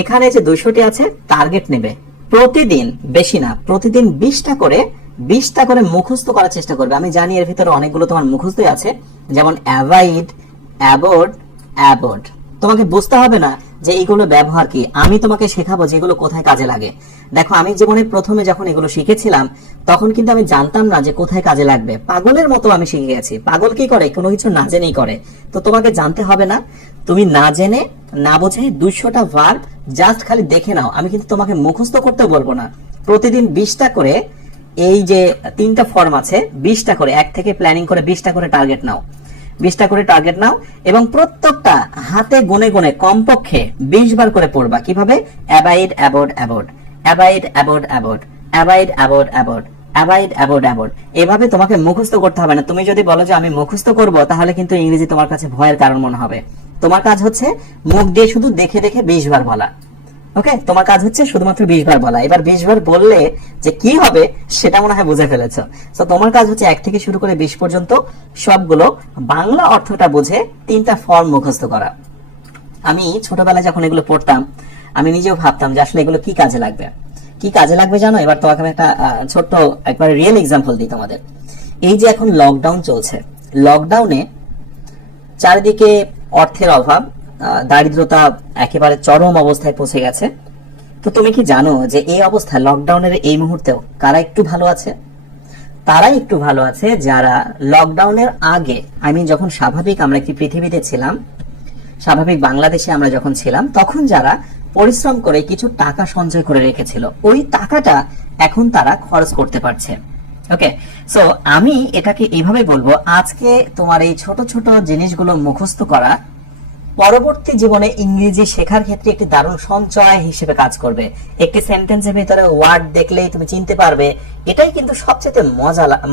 এখানে যে 200টি আছে টার্গেট নেবে, প্রতিদিন, বেশি না, প্রতিদিন 20টা করে মুখস্থ করার চেষ্টা করবে। আমি জানি এর ভিতরে অনেকগুলো তোমার মুখস্থই আছে, যেমন অ্যাভয়েড, অ্যাবোড। তোমাকে বুঝতে হবে না যে এইগুলো ব্যবহার কি, আমি তোমাকে শেখাবো যেগুলো কোথায় কাজে লাগে। দেখো আমি জীবনে প্রথমে যখন এগুলো শিখেছিলাম তখন কিন্তু আমি জানতাম না যে কোথায় কাজে লাগবে, পাগলের মতো আমি শিখে গেছি। পাগল কি করে? কোনো কিছু না জেনেই করে। তো তোমাকে জানতে হবে না, তুমি না জেনে না বুঝে 200টা ভার্ব জাস্ট খালি দেখে নাও। আমি কিন্তু তোমাকে মুখস্থ করতে বলবো না। প্রতিদিন 20টা করে, এই যে 3টা ফর্ম আছে, 20টা করে, এক থেকে প্ল্যানিং করে 20টা করে টার্গেট নাও, এবং প্রত্যেকটা হাতে গুনে গুনে কমপক্ষে 20 বার করে পড়বা। কিভাবে? অ্যাভয়েড, অ্যাবোড। এভাবে তোমাকে মুখস্থ করতে হবে না। তুমি যদি বলো যে আমি মুখস্থ করব, তাহলে কিন্তু ইংরেজি তোমার কাছে ভয়ের কারণ মনে হবে। তোমার কাজ হচ্ছে মুখ দিয়ে শুধু দেখে 20 বার বলা। ওকে, তোমার কাজ হচ্ছে শুধুমাত্র 20 বার বলা। এবার 20 বার বললে যে কি হবে সেটা মনে হয় বুঝে ফেলেছো। তো তোমার কাজ হচ্ছে 1 থেকে শুরু করে 20 পর্যন্ত সবগুলো বাংলা অর্থটা বুঝে 3টা ফর্ম মুখস্থ করা। আমি ছোটবেলায় যখন এগুলো পড়তাম আমি নিজেও ভাবতাম যে আসলে এগুলো কি কাজে লাগবে জানো? এবার তোমাকে আমি একটা ছোট্ট একবার রিয়েল এক্সাম্পল দিই তোমাদের। এই যে এখন লকডাউন চলছে, লকডাউনে চারিদিকে অর্থের অভাব, দারিদ্রতা একেবারে চরম অবস্থায় পৌঁছে গেছে। তো তুমি কি জানো যে এই অবস্থা, লকডাউনের এই মুহূর্তেও কারা একটু ভালো আছে? তারাই একটু ভালো আছে যারা লকডাউনের আগে, যখন স্বাভাবিক আমরা একটি পৃথিবীতে ছিলাম, স্বাভাবিক বাংলাদেশে আমরা যখন ছিলাম, তখন যারা পরিশ্রম করে কিছু টাকা সঞ্চয় করে রেখেছিল, ওই টাকাটা এখন তারা খরচ করতে পারছে। ওকে, সো আমি এটাকে এইভাবে বলবো, আজকে তোমার এই ছোট ছোট জিনিসগুলো মুখস্থ করা পরবর্তী জীবনে ইংরেজি শেখার ক্ষেত্রে একটি দারুণ সঞ্চয় হিসেবে কাজ করবে। একটি সেন্টেন্সের ভিতরে ওয়ার্ড দেখলেই তুমি চিনতে পারবে, এটাই কিন্তু সবচেয়ে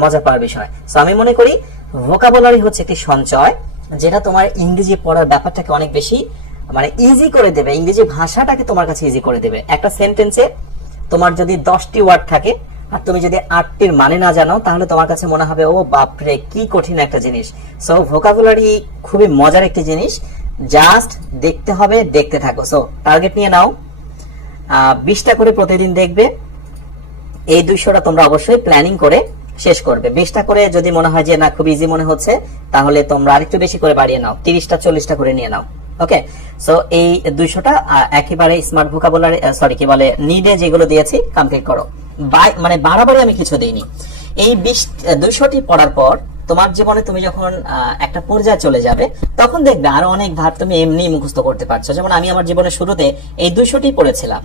মজা পাওয়ার বিষয়। সো আমি মনে করি ভোকাবুলারি হচ্ছে একটি সঞ্চয়, যেটা তোমার ইংরেজি পড়ার ব্যাপারটাকে অনেক বেশি ইজি করে দেবে, ইংরেজি ভাষাটাকে তোমার কাছে ইজি করে দেবে। একটা সেন্টেন্সে তোমার যদি 10টি ওয়ার্ড থাকে আর তুমি যদি 8টির মানে না জানো, তাহলে তোমার কাছে মনে হবে ও বাপরে কি কঠিন একটা জিনিস। সো ভোকাবুলারি খুবই মজার একটি জিনিস, জাস্ট দেখতে হবে, দেখতে থাকো। সো টার্গেট নিয়ে নাও, 20টা করে প্রতিদিন দেখবে। এই 200টা তোমরা অবশ্যই প্ল্যানিং করে শেষ করবে। 20টা করে যদি মনে হয় যে না খুব ইজি মনে হচ্ছে, তাহলে তোমরা আরেকটু বেশি করে বাড়িয়ে নাও, 30টা 40টা করে নিয়ে নাও। ওকে, সো এই 200টা একেবারে স্মার্ট ভোকাবুলারি কি বলে নিডে যেগুলো দিয়েছি কমপ্লিট করো। বাড়াবাড়ি আমি কিছু দেইনি। এই 200টি পড়ার পর তোমার জীবনে তুমি যখন একটা পর্যায়ে চলে যাবে, তখন দেখবে আরো অনেক ভাব তুমি এমনি মুখস্থ করতে পারছো। যেমন আমি আমার জীবনের শুরুতে এই 200টি পড়েছিলাম,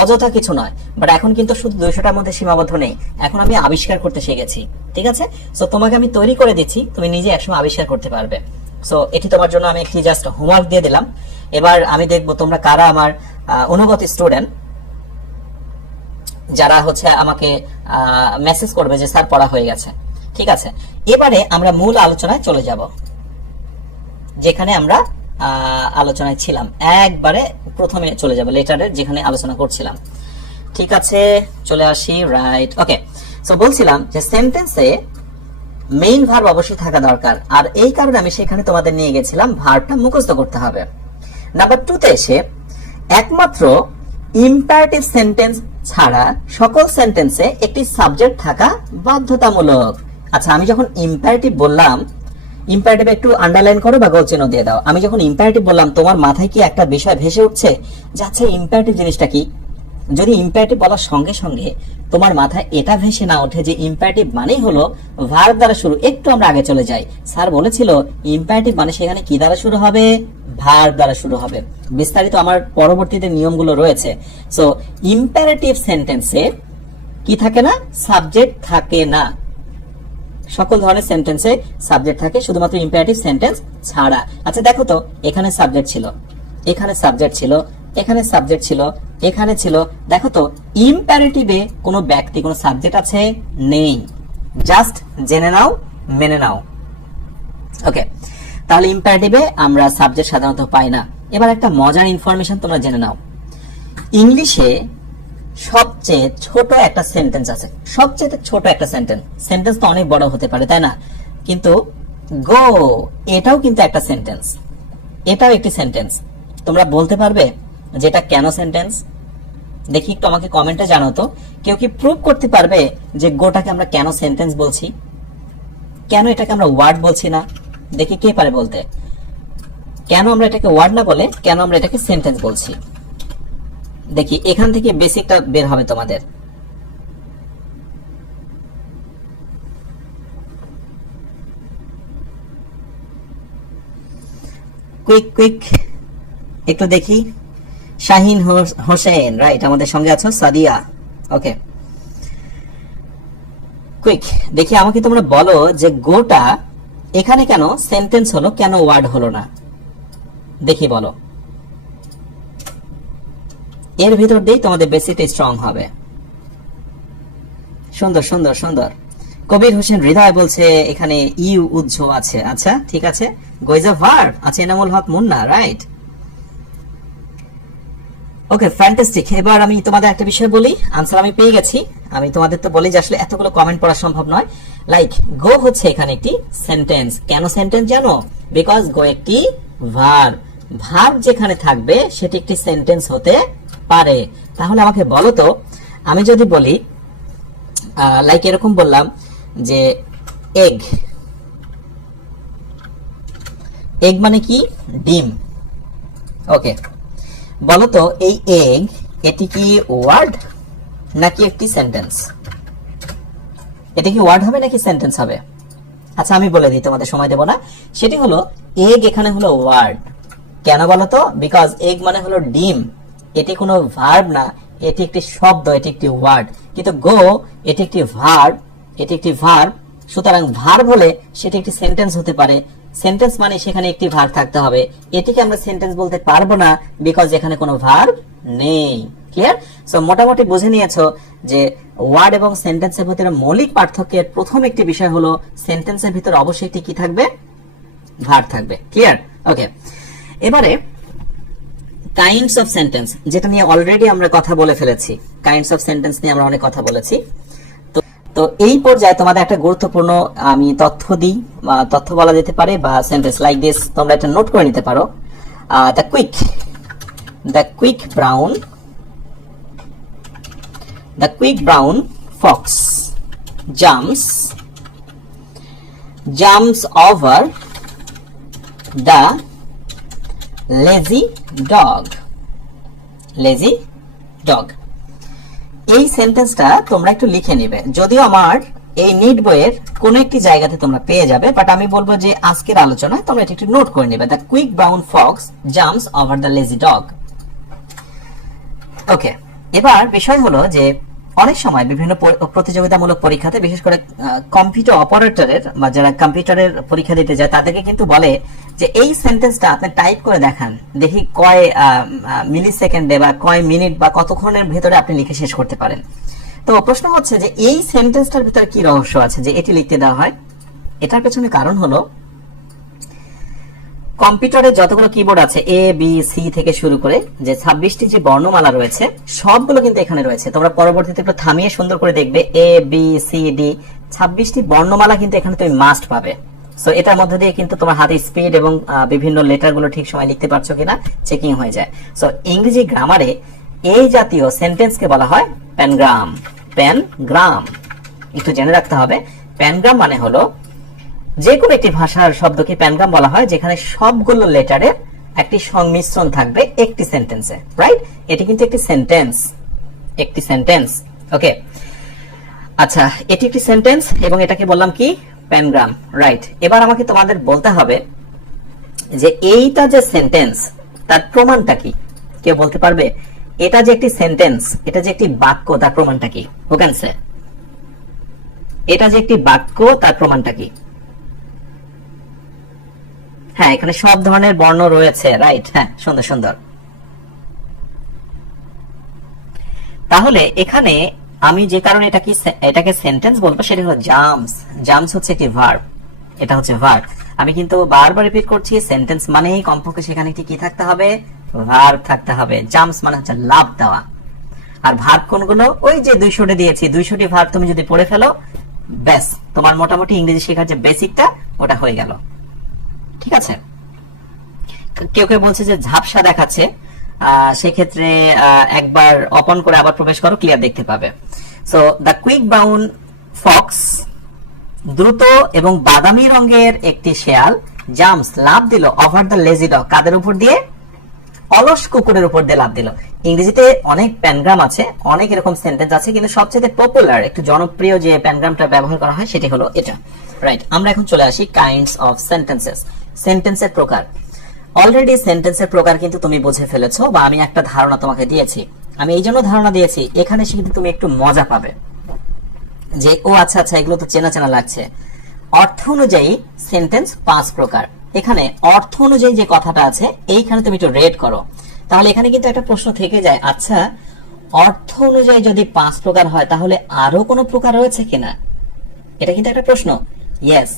অযথা কিছু নয়, বাট এখন কিন্তু শুধু 200টার মধ্যে সীমাবদ্ধ নেই, এখন আমি আবিষ্কার করতে শিখেছি। ঠিক আছে, সো তোমাকে আমি তৈরি করে দিচ্ছি, তুমি নিজে একসময় আবিষ্কার করতে পারবে। সো এটি তোমার জন্য আমি একটি জাস্ট হোমওয়ার্ক দিয়ে দিলাম। এবার আমি দেখবো তোমরা কারা আমার অনুগত স্টুডেন্ট, যারা হচ্ছে আমাকে মেসেজ করবে যে স্যার পড়া হয়ে গেছে। ঠিক আছে, এবারে আমরা মূল আলোচনায় চলে যাব, যেখানে আমরা আলোচনায় ছিলাম। একবারে প্রথমে চলে যাব লেটারের যেখানে আলোচনা করছিলাম। ঠিক আছে, চলে আসি। রাইট, ওকে। সো বলছিলাম যে সেন্টেন্সে মেইন ভার্ব অবশ্যই থাকা দরকার, আর এই কারণে আমি সেখানে তোমাদের নিয়ে গেছিলাম ভার্বটা মুখস্থ করতে হবে। নাম্বার 2তে এসে একমাত্র ইম্পারেটিভ সেন্টেন্স ছাড়া সকল সেন্টেন্সে একটি সাবজেক্ট থাকা বাধ্যতামূলক। আচ্ছা, আমি যখন ইম্পারেটিভ বললাম, ইম্পারেটিভ একটু আন্ডারলাইন করো বা গোল চিহ্ন দিয়ে দাও। আমি যখন ইম্পারেটিভ বললাম, তোমার মাথায় কি একটা বিষয় ভেসে উঠছে যে আচ্ছা ইম্পারেটিভ জিনিসটা কি? যদি ইম্পারেটিভ বলার সঙ্গে সঙ্গে তোমার মাথায় এটা ভেসে না ওঠে যে ইম্পারেটিভ মানেই হলো ভার্ব দ্বারা শুরু, একটু আমরা আগে চলে যাই। স্যার বলেছিল ইম্পারেটিভ মানে সেখানে কি দ্বারা শুরু হবে? ভার্ব দ্বারা শুরু হবে। বিস্তারিত আমার পরবর্তীতে নিয়মগুলো রয়েছে। সো ইম্পারেটিভ সেন্টেন্সে কি থাকে না? সাবজেক্ট থাকে না। সকল ধরনের সেন্টেন্সে সাবজেক্ট থাকে, শুধুমাত্র ইম্পারেটিভ সেন্টেন্স ছাড়া। আচ্ছা দেখো তো, এখানে সাবজেক্ট ছিল, এখানে সাবজেক্ট ছিল, এখানে সাবজেক্ট ছিল, এখানে ছিল। দেখো তো ইম্পারেটিভে কোনো ব্যক্তি, কোনো সাবজেক্ট আছে? নেই। জাস্ট জেনে নাও, মেনে নাও। ওকে, তাহলে ইম্পারেটিভে আমরা সাবজেক্ট সাধারণত পাই না। এবার একটা মজার ইনফরমেশন তোমরা জেনে নাও। ইংলিশে সবচেয়ে ছোট একটা সেন্টেন্স আছে, সবচেয়ে ছোট একটা সেন্টেন্স। সেন্টেন্স তো অনেক বড় হতে পারে, তাই না? কিন্তু গো, এটাও কিন্তু একটা সেন্টেন্স, এটাও একটি সেন্টেন্স। তোমরা বলতে পারবে যেটা কেন সেন্টেন্স? দেখি একটু আমাকে কমেন্টে জানাও তো, কেউ কি প্রুভ করতে পারবে যে গোটাকে আমরা কেন সেন্টেন্স বলছি, কেন এটাকে আমরা ওয়ার্ড বলছি না? দেখি কে পারে বলতে, কেন আমরা এটাকে ওয়ার্ড না বলে কেন আমরা এটাকে সেন্টেন্স বলছি? দেখি এখান থেকে বেসিকটা বের হবে তোমাদের। কুইক কুইক একটু দেখি। শাহিন হোসেন, রাইট, আমাদের সঙ্গে আছো। সাদিয়া, ওকে। কুইক দেখি আমাকে তোমরা বলো যে গোটা এখানে কেন সেন্টেন্স হলো, কেন ওয়ার্ড হলো না? দেখি বলো। এর ভিতর দিয়ে তোমাদের বেসিকটা স্ট্রং হবে। সুন্দর সুন্দর সুন্দর। কবির হোসেন হৃদয় বলছে এখানে ইউ উজ্জ আছে। আচ্ছা ঠিক আছে, গোইজ আ ভার্ব আছে। এনামুল হক মুন্না, রাইট, ওকে, ফ্যান্টাস্টিক। এবার আমি তোমাদের একটা বিষয় বলি, আনসার আমি পেয়ে গেছি। আমি তোমাদের তো বলি যে আসলে এতগুলো কমেন্ট পড়া সম্ভব নয়। লাইক গো হচ্ছে এখানে একটি সেন্টেন্স। কেন সেন্টেন্স জানো? বিকজ গো একটি ভার্ব। ভার্ব যেখানে থাকবে সেটি একটি সেন্টেন্স হতে পারে। তাহলে আমাকে বলো তো, আমি যদি বলি লাইক এরকম বললাম যে এগ, এগ মানে কি? ডিম। ওকে, বলো তো এই এগ, এটি কি ওয়ার্ড নাকি একটি সেন্টেন্স? এটা কি ওয়ার্ড হবে নাকি সেন্টেন্স হবে? আচ্ছা আমি বলে দিই, তোমাদের সময় দেব না। সেটি হলো এগ এখানে হলো ওয়ার্ড। কেন বলো তো? বিকজ এগ মানে হলো ডিম। এটি কোনো ভার্ব না, এটি একটি শব্দ, এটি একটি ওয়ার্ড। কিন্তু গো এটি একটি ভার্ব, এটি একটি ভার্ব। সুতরাং ভার্ব হলে সেটি একটি সেন্টেন্স হতে পারে। সেন্টেন্স মানে সেখানে একটি ভার্ব থাকতে হবে। এটিকে আমরা সেন্টেন্স বলতে পারবো না, বিকজ এখানে কোনো ভার্ব নেই। ক্লিয়ার? সো মোটামুটি বুঝে নিয়েছো যে ওয়ার্ড এবং সেন্টেন্সের ভিতরে মৌলিক পার্থক্যের প্রথম একটি বিষয় হলো সেন্টেন্সের ভিতরে অবশ্যই একটি কি থাকবে? ভার্ব থাকবে। ক্লিয়ার? ওকে, এবারে কাইন্ডস অফ সেন্টেন্স, যেটা নিয়ে অলরেডি আমরা কথা বলে ফেলেছি। কাইন্ডস অফ সেন্টেন্স নিয়ে আমরা অনেক কথা বলেছি। তো এই পর্যায়ে তোমাদের একটা গুরুত্বপূর্ণ আমি তথ্য দিই, তথ্য বলা যেতে পারে, বা সেন্টেন্স লাইক দিস তোমরা একটা নোট করে নিতে পারো। The quick brown Fox jumps over the lazy dog। এই সেন্টেন্সটা তোমরা একটু লিখে নিবে। যদিও আমার এই নিট বইয়ের কোন একটি জায়গাতে তোমরা পেয়ে যাবে, বাট আমি বলবো যে আজকের আলোচনায় তোমরা এটা একটু নোট করে নিবে। The quick brown fox jumps over the lazy dog. Okay, এবার বিষয় হলো যে অনেক সময় বিভিন্ন প্রতিযোগিতামূলক পরীক্ষাতে, বিশেষ করে কম্পিউটার অপারেটরের বা যারা কম্পিউটারের পরীক্ষা দিতে যায় তাদেরকে কিন্তু বলে যে এই সেন্টেন্সটা আপনি টাইপ করে দেখান, দেখি কয় মিলি সেকেন্ডে বা কয় মিনিট বা কতক্ষণের ভেতরে আপনি লিখে শেষ করতে পারেন। তো প্রশ্ন হচ্ছে যে এই সেন্টেন্সটার ভিতরে কি রহস্য আছে যে এটি লিখতে দেওয়া হয়? এটার পেছনে কারণ হলো কম্পিউটারে যতগুলো কিবোর্ড আছে এ বি সি থেকে শুরু করে যে 26টি যে বর্ণমালা রয়েছে সবগুলো কিন্তু এখানে রয়েছে। তোমরা পরবর্তীতে একটু থামিয়ে সুন্দর করে দেখবে এ বি সি ডি 26টি বর্ণমালা কিন্তু এখানে তুমি মাস্ট পাবে। সো এটার মধ্যে দিয়ে কিন্তু তোমার হাতে স্পিড এবং বিভিন্ন লেটারগুলো ঠিক সময় লিখতে পারছো কিনা চেকিং হয়ে যায়। সো ইংরেজি গ্রামারে এই জাতীয় সেন্টেন্সকে বলা হয় প্যানগ্রাম। প্যানগ্রাম একটু জেনে রাখতে হবে। প্যানগ্রাম মানে হলো যে কোনো একটি ভাষার শব্দকে প্যানগ্রাম বলা হয় যেখানে সবগুলো লেটারের একটি সংমিশ্রণ থাকবে একটি সেন্টেন্সে। রাইট? এটি কিন্তু একটি সেন্টেন্স। ওকে, আচ্ছা, এটি একটি সেন্টেন্স এবং এটাকে বললাম কি? প্যানগ্রাম। রাইট, এবার আমাকে তোমাদের বলতে হবে যে এইটা যে সেন্টেন্স তার প্রমাণটা কি? কেউ বলতে পারবে এটা যে একটি সেন্টেন্স, এটা যে একটি বাক্য, তার প্রমাণটা কি? Who can say? এটা যে একটি বাক্য তার প্রমাণটা কি? হ্যাঁ, এখানে সব ধরনের বর্ণ রয়েছে। রাইট, হ্যাঁ, সুন্দর সুন্দর। তাহলে এখানে আমি যে কারণে এটাকে সেন্টেন্স বলবো সেটা হলো জাম্পস হচ্ছে একটি ভার্ব। এটা হচ্ছে ভার্ব। আমি কিন্তু বারবার রিপিট করছি, সেন্টেন্স মানেই কমপক্ষে সেখানে একটি কি থাকতে হবে? ভার্ব থাকতে হবে। জাম্পস মানে হচ্ছে লাফ দেওয়া। আর ভার্ব কোনগুলো? ওই যে 200টি দিয়েছি, 200টি ভার্ব তুমি যদি পড়ে ফেলো, ব্যাস তোমার মোটামুটি ইংরেজি শেখার যে বেসিকটা ওটা হয়ে গেল। ঠিক আছে? কেউ কেউ বলছে যে ঝাপসা দেখাচ্ছে, সেক্ষেত্রে একবার ওপেন করে আবার প্রবেশ করো, ক্লিয়ার দেখতে পাবে। So the quick brown Fox, দ্রুত এবং বাদামি রঙের একটি শেয়াল, জাম্পস লাফ দিল, ওভার দ্য লেজি ডগ, কাদের উপর দিয়ে? অলস কুকুরের উপর দিয়ে লাফ দিল। ইংরেজিতে অনেক প্যানগ্রাম আছে, অনেক এরকম সেন্টেন্স আছে, কিন্তু সবচেয়ে পপুলার, একটু জনপ্রিয় যে প্যানগ্রামটা ব্যবহার করা হয় সেটি হলো এটা। রাইট, আমরা এখন চলে আসি কাইন্ডস অফ সেন্টেন্সেস। সেন্টেন্সের প্রকার। অলরেডি সেন্টেন্সের প্রকার কিন্তু তুমি বুঝে ফেলেছো, বা আমি একটা ধারণা তোমাকে দিয়েছি। আমি এই জন্য ধারণা দিয়েছি, এখানে কিন্তু তুমি একটু মজা পাবে যে ও আচ্ছা আচ্ছা, এগুলো তো চেনা চেনা লাগছে। অর্থ অনুযায়ী সেন্টেন্স 5 প্রকার। এখানে অর্থ অনুযায়ী যে কথাটা আছে এইখানে তুমি একটু রেড করো, তাহলে এখানে কিন্তু একটা প্রশ্ন থেকে যায়, আচ্ছা অর্থ অনুযায়ী যদি 5 প্রকার হয় তাহলে আরো কোনো প্রকার রয়েছে কিনা? এটা কিন্তু একটা প্রশ্ন। ইয়েস,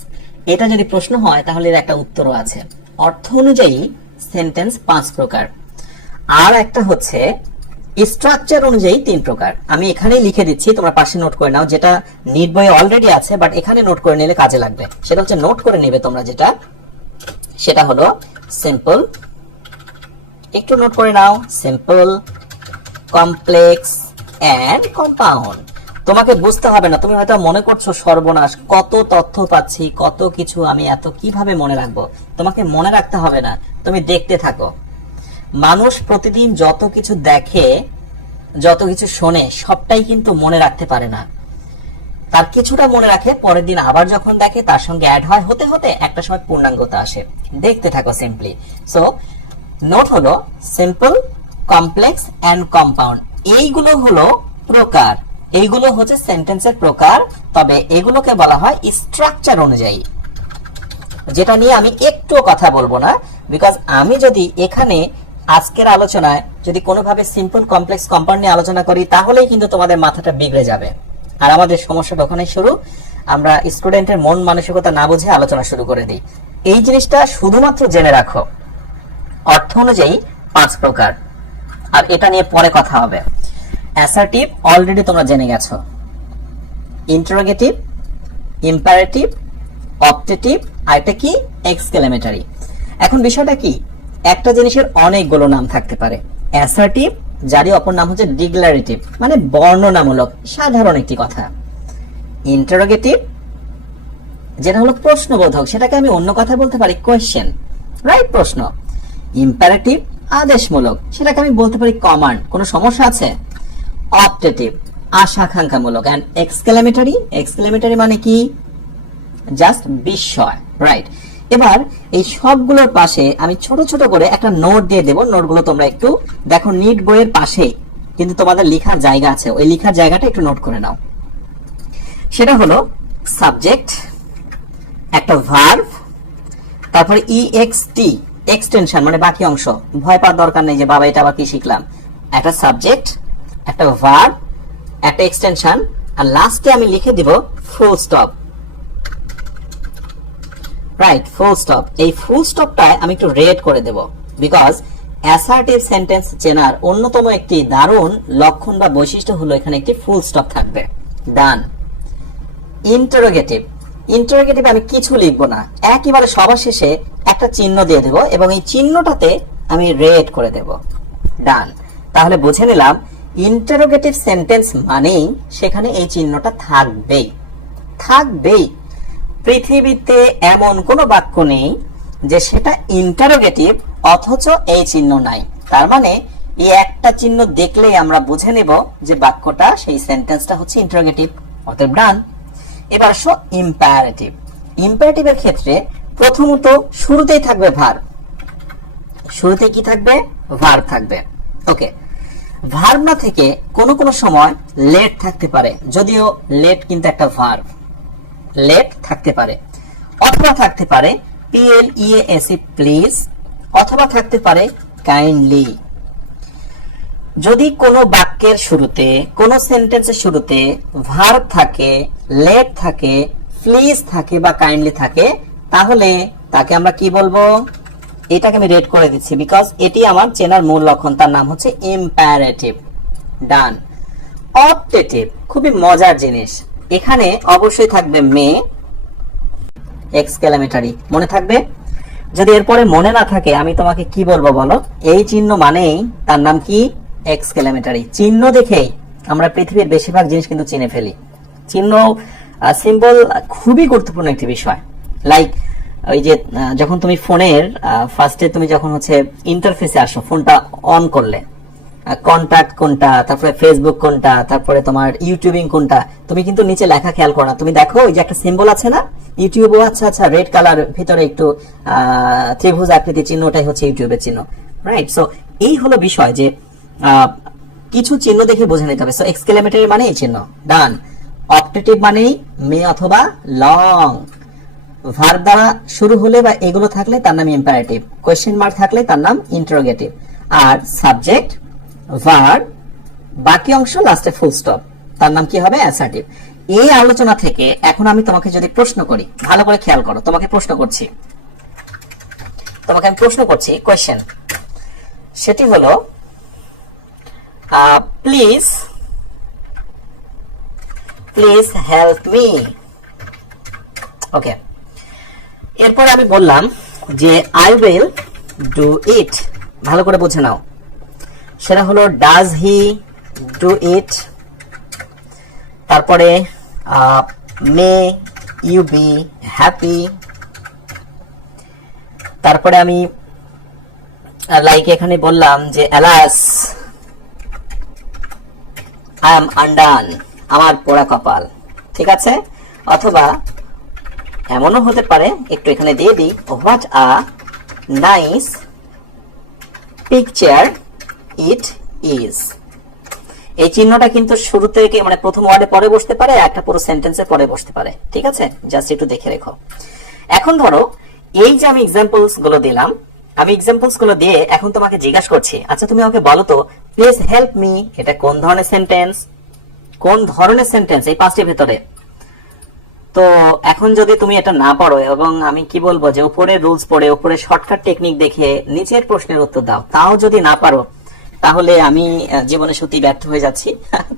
এটা যদি প্রশ্ন হয় তাহলে এর একটা উত্তরও আছে। অর্থ অনুযায়ী সেন্টেন্স 5 প্রকার। আর একটা হচ্ছে স্ট্রাকচার অনুযায়ী 3 প্রকার। আমি এখানেই লিখে দিচ্ছি, তোমরা পাশে নোট করে নাও, যেটা নিট বইয়ে অলরেডি আছে, বাট এখানে নোট করে নিলে কাজে লাগবে। সেটা হচ্ছে নোট করে নেবে তোমরা, যেটা সেটা হলো সিম্পল, একটু নোট করে নাও, সিম্পল, কমপ্লেক্স এন্ড কম্পাউন্ড। তোমাকে বুঝতে হবে না, তুমি হয়তো মনে করছো সর্বনাশ, কত তথ্য পাচ্ছি, কত কিছু, আমি এত কিভাবে মনে রাখবো। তোমাকে মনে রাখতে হবে না, তুমি দেখতে থাকো। মানুষ প্রতিদিন যত কিছু দেখে, যত কিছু শোনে, সবটাই কিন্তু মনে রাখতে পারে না। তার কিছুটা মনে রাখে, পরের দিন আবার যখন দেখে তার সঙ্গে অ্যাড হয়, হতে হতে একটা সময় পূর্ণাঙ্গতা আসে। দেখতে থাকো সিম্পলি। সো নোট হলো সিম্পল, কমপ্লেক্স এন্ড কম্পাউন্ড, এইগুলো হলো প্রকার, এইগুলো হচ্ছে সেন্টেন্সের প্রকার। তবে এগুলোকে বলা হয় স্ট্রাকচার অনুযায়ী, যেটা নিয়ে আমি একটু কথা বলবো না, বিকজ আমি যদি এখানে আজকের আলোচনায় যদি কোনোভাবে সিম্পল কমপ্লেক্স কম্পাউন্ড নিয়ে আলোচনা করি, তাহলেই কিন্তু তোমাদের মাথাটা বিগড়ে যাবে। আর আমাদের সমস্যাটা ওখানেই শুরু, আমরা স্টুডেন্টের মন মানসিকতা না বুঝে আলোচনা শুরু করে দিই। এই জিনিসটা শুধুমাত্র জেনে রাখো, অর্থ অনুযায়ী 5 প্রকার, আর এটা নিয়ে পরে কথা হবে। অ্যাসার্টিভ অলরেডি তোমরা জেনে গেছো, ইন্টারোগেটিভ, ইম্পারেটিভ, অপটেটিভ, আর এটা কি এক্সক্লেমেটরি। এখন বিষয়টা কি, একটা জিনিসের অনেকগুলো নাম থাকতে পারে। অ্যাসার্টিভ, যারই অপর নাম হচ্ছে ডিক্লারেটিভ, মানে বর্ণনামূলক সাধারণ একটি কথা। ইন্টারোগেটিভ, যেটা হলো প্রশ্নবোধক, সেটাকে আমি অন্য কথা বলতে পারি কোয়েশ্চেন, রাইট, প্রশ্ন। ইম্পারেটিভ, আদেশমূলক, সেটাকে আমি বলতে পারি কমান্ড, কোনো সমস্যা আছে। অপটেটিভ, আশাকাঙ্ক্ষামূলক। এন্ড এক্সক্লেমেটরি, এক্সক্লেমেটরি মানে কি, জাস্ট বিস্ময়, রাইট। এবার এই সবগুলোর পাশে আমি ছোট ছোট করে একটা নোট দিয়ে দেব, নোটগুলো তোমরা একটু দেখো, নিট বইয়ের পাশে কিন্তু তোমাদের লেখার জায়গা আছে, ওই লেখার জায়গাটা একটু নোট করে নাও। সেটা হলো সাবজেক্ট, একটা ভার্ব, তারপরে ইএক্সটি এক্সটেনশন মানে বাকি অংশ, ভয় পাওয়ার দরকার নেই যে বাবা এটা আবার কি শিখলাম। একটা সাবজেক্ট, একটা ভার্ব, একটা এক্সটেনশন, আর লাস্টে আমি লিখে দিব full stop, right, full stop. এই ফুল স্টপটায় আমি একটু রেড করে দেব, বিকজ অ্যাসার্টিভ সেন্টেন্স চেনার অন্যতম একটি দারুণ লক্ষণ বা বৈশিষ্ট্য হলো এখানে একটি ফুল স্টপ থাকবে। ডান। ইন্টারোগেটিভ, ইন্টারোগেটিভ আমি কিছু লিখবো না, একেবারে সবার শেষে একটা চিহ্ন দিয়ে দেব এবং এই চিহ্নটাতে আমি রেড করে দেব। ডান। তাহলে বুঝে নিলাম ইন্টারোগেটিভ সেন্টেন্স মানেই সেখানে এই চিহ্নটা থাকবেই, থাকবেই। পৃথিবীতে এমন কোনো বাক্য নেই যে সেটা ইন্টারোগেটিভ অথচ এই চিহ্ন নাই। তার মানে এই একটা চিহ্ন দেখলেই আমরা বুঝে নেব যে বাক্যটা, সেই সেন্টেন্সটা হচ্ছে ইন্টারোগেটিভ। অতএব ডান। এবার আসো ইম্পারেটিভ। ইম্পারেটিভের ক্ষেত্রে প্রথমত শুরুতেই থাকবে ভার্ব, শুরুতে কি থাকবে, ভার্ব থাকবে। ওকে, ভার্ব না থেকে কোনো কোনো সময় লেট থাকতে পারে, যদিও লেট কিন্তু একটা ভার্ব, লেট থাকতে পারে, অথবা থাকতে পারে PLEASE প্লিজ, অথবা থাকতে পারে কাইন্ডলি। যদি কোনো বাক্যের শুরুতে, কোনো সেন্টেন্সের শুরুতে ভার্ব থাকে, লেট থাকে, প্লিজ থাকে বা কাইন্ডলি থাকে, তাহলে তাকে আমরা কি বলবো, এটাকে আমি রেড করে দিচ্ছি, বিকজ এটি আমার চেনার মূল লক্ষণ, তার নাম হচ্ছে ইম্পারেটিভ। ডান। অপটেটিভ, খুবই মজার জিনিস, এখানে অবশ্যই থাকবে মে, এক্সক্লেমেটরি, মনে থাকবে। যদি এরপরে মনে না থাকে আমি তোমাকে কি বলবো বলো, এই চিহ্ন মানেই তার নাম কি, এক্সক্লেমেটরি। চিহ্ন দেখেই আমরা পৃথিবীর বেশিরভাগ জিনিস কিন্তু চিনে ফেলি। চিহ্ন, সিম্বল খুবই গুরুত্বপূর্ণ একটি বিষয়। লাইক ওই যে যখন তুমি ফোনের ফার্স্টে তুমি যখন হচ্ছে ইন্টারফেসে আসো, ফোনটা অন করলে কন্টাক্ট কোনটা, তারপরে ফেসবুক কোনটা, তারপরে তোমার ইউটিউবিং কোনটা, তুমি কিন্তু নিচে লেখা খেয়াল করো না, তুমি দেখো ওই যে একটা সিম্বল আছে না ইউটিউবও, আচ্ছা আচ্ছা রেড কালার, ভিতরে একটু ত্রিভুজ আকৃতির চিহ্ন, ওটাই হচ্ছে ইউটিউবের চিহ্ন, রাইট। সো এই হলো বিষয় যে কিছু চিহ্ন দেখে বুঝে নিতে হবে। সো এক্সক্লেমেটরি মানে এই চিহ্ন। ডান। অপটেটিভ মানে মে অথবা লং, ভার্ব দ্বারা শুরু হলে বা এগুলো থাকলে তার নাম ইম্পারেটিভ, কোয়েশ্চেন মার্ক থাকলে তার নাম ইন্টারোগেটিভ, আর সাবজেক্ট, ভার্ব, বাকি অংশ লাস্টে ফুল স্টপ, তার নাম কি হবে, অ্যাসার্টিভ। এই আলোচনা থেকে এখন আমি তোমাকে যদি প্রশ্ন করি, ভালো করে খেয়াল করো, তোমাকে প্রশ্ন করছি, তোমাকে আমি প্রশ্ন করছি, কোয়েশ্চেন, সেটি হলো প্লিজ প্লিজ হেল্প মি। ওকে, এরপর আমি বললাম যে আই উইল ডু ইট, ভালো করে বুঝে নাও, সেটা হলো ডাজ হি ডু ইট। তারপরে মে ইউ বি হ্যাপি। তারপরে আমি লাইক এখানে বললাম যে অ্যালাস আই এম আনডান, আমার পোড়া কপাল, ঠিক আছে। অথবা এমনও হতে পারে, একটু এখানে দিয়ে দিই, what a nice picture it is. এই চিহ্নটা কিন্তু শুরু থেকে মানে প্রথম ওয়ার্ডে পরে বসতে পারে, একটা পুরো সেন্টেন্সে পরে বসতে পারে, ঠিক আছে? জাস্ট একটু দেখে রেখো। এখন ধরো এই যে আমি এক্সাম্পলস গুলো দিলাম, আমি এক্সাম্পলস গুলো দিয়ে এখন তোমাকে জিজ্ঞাসা করছি, আচ্ছা তুমি আমাকে বলো তো প্লিজ হেল্প মি, এটা কোন ধরনের সেন্টেন্স? কোন ধরনের সেন্টেন্স এই পাঁচটির ভেতরে? তো এখন যদি তুমি এটা না পড়ো এবং আমি কি বলবো যে উপরে রুলস পড়ে উপরে শর্টকাট টেকনিক দেখে নিচের প্রশ্নের উত্তর দাও, তাও যদি না পারো, তাহলে আমি জীবনে সত্যি ব্যর্থ হয়ে যাচ্ছি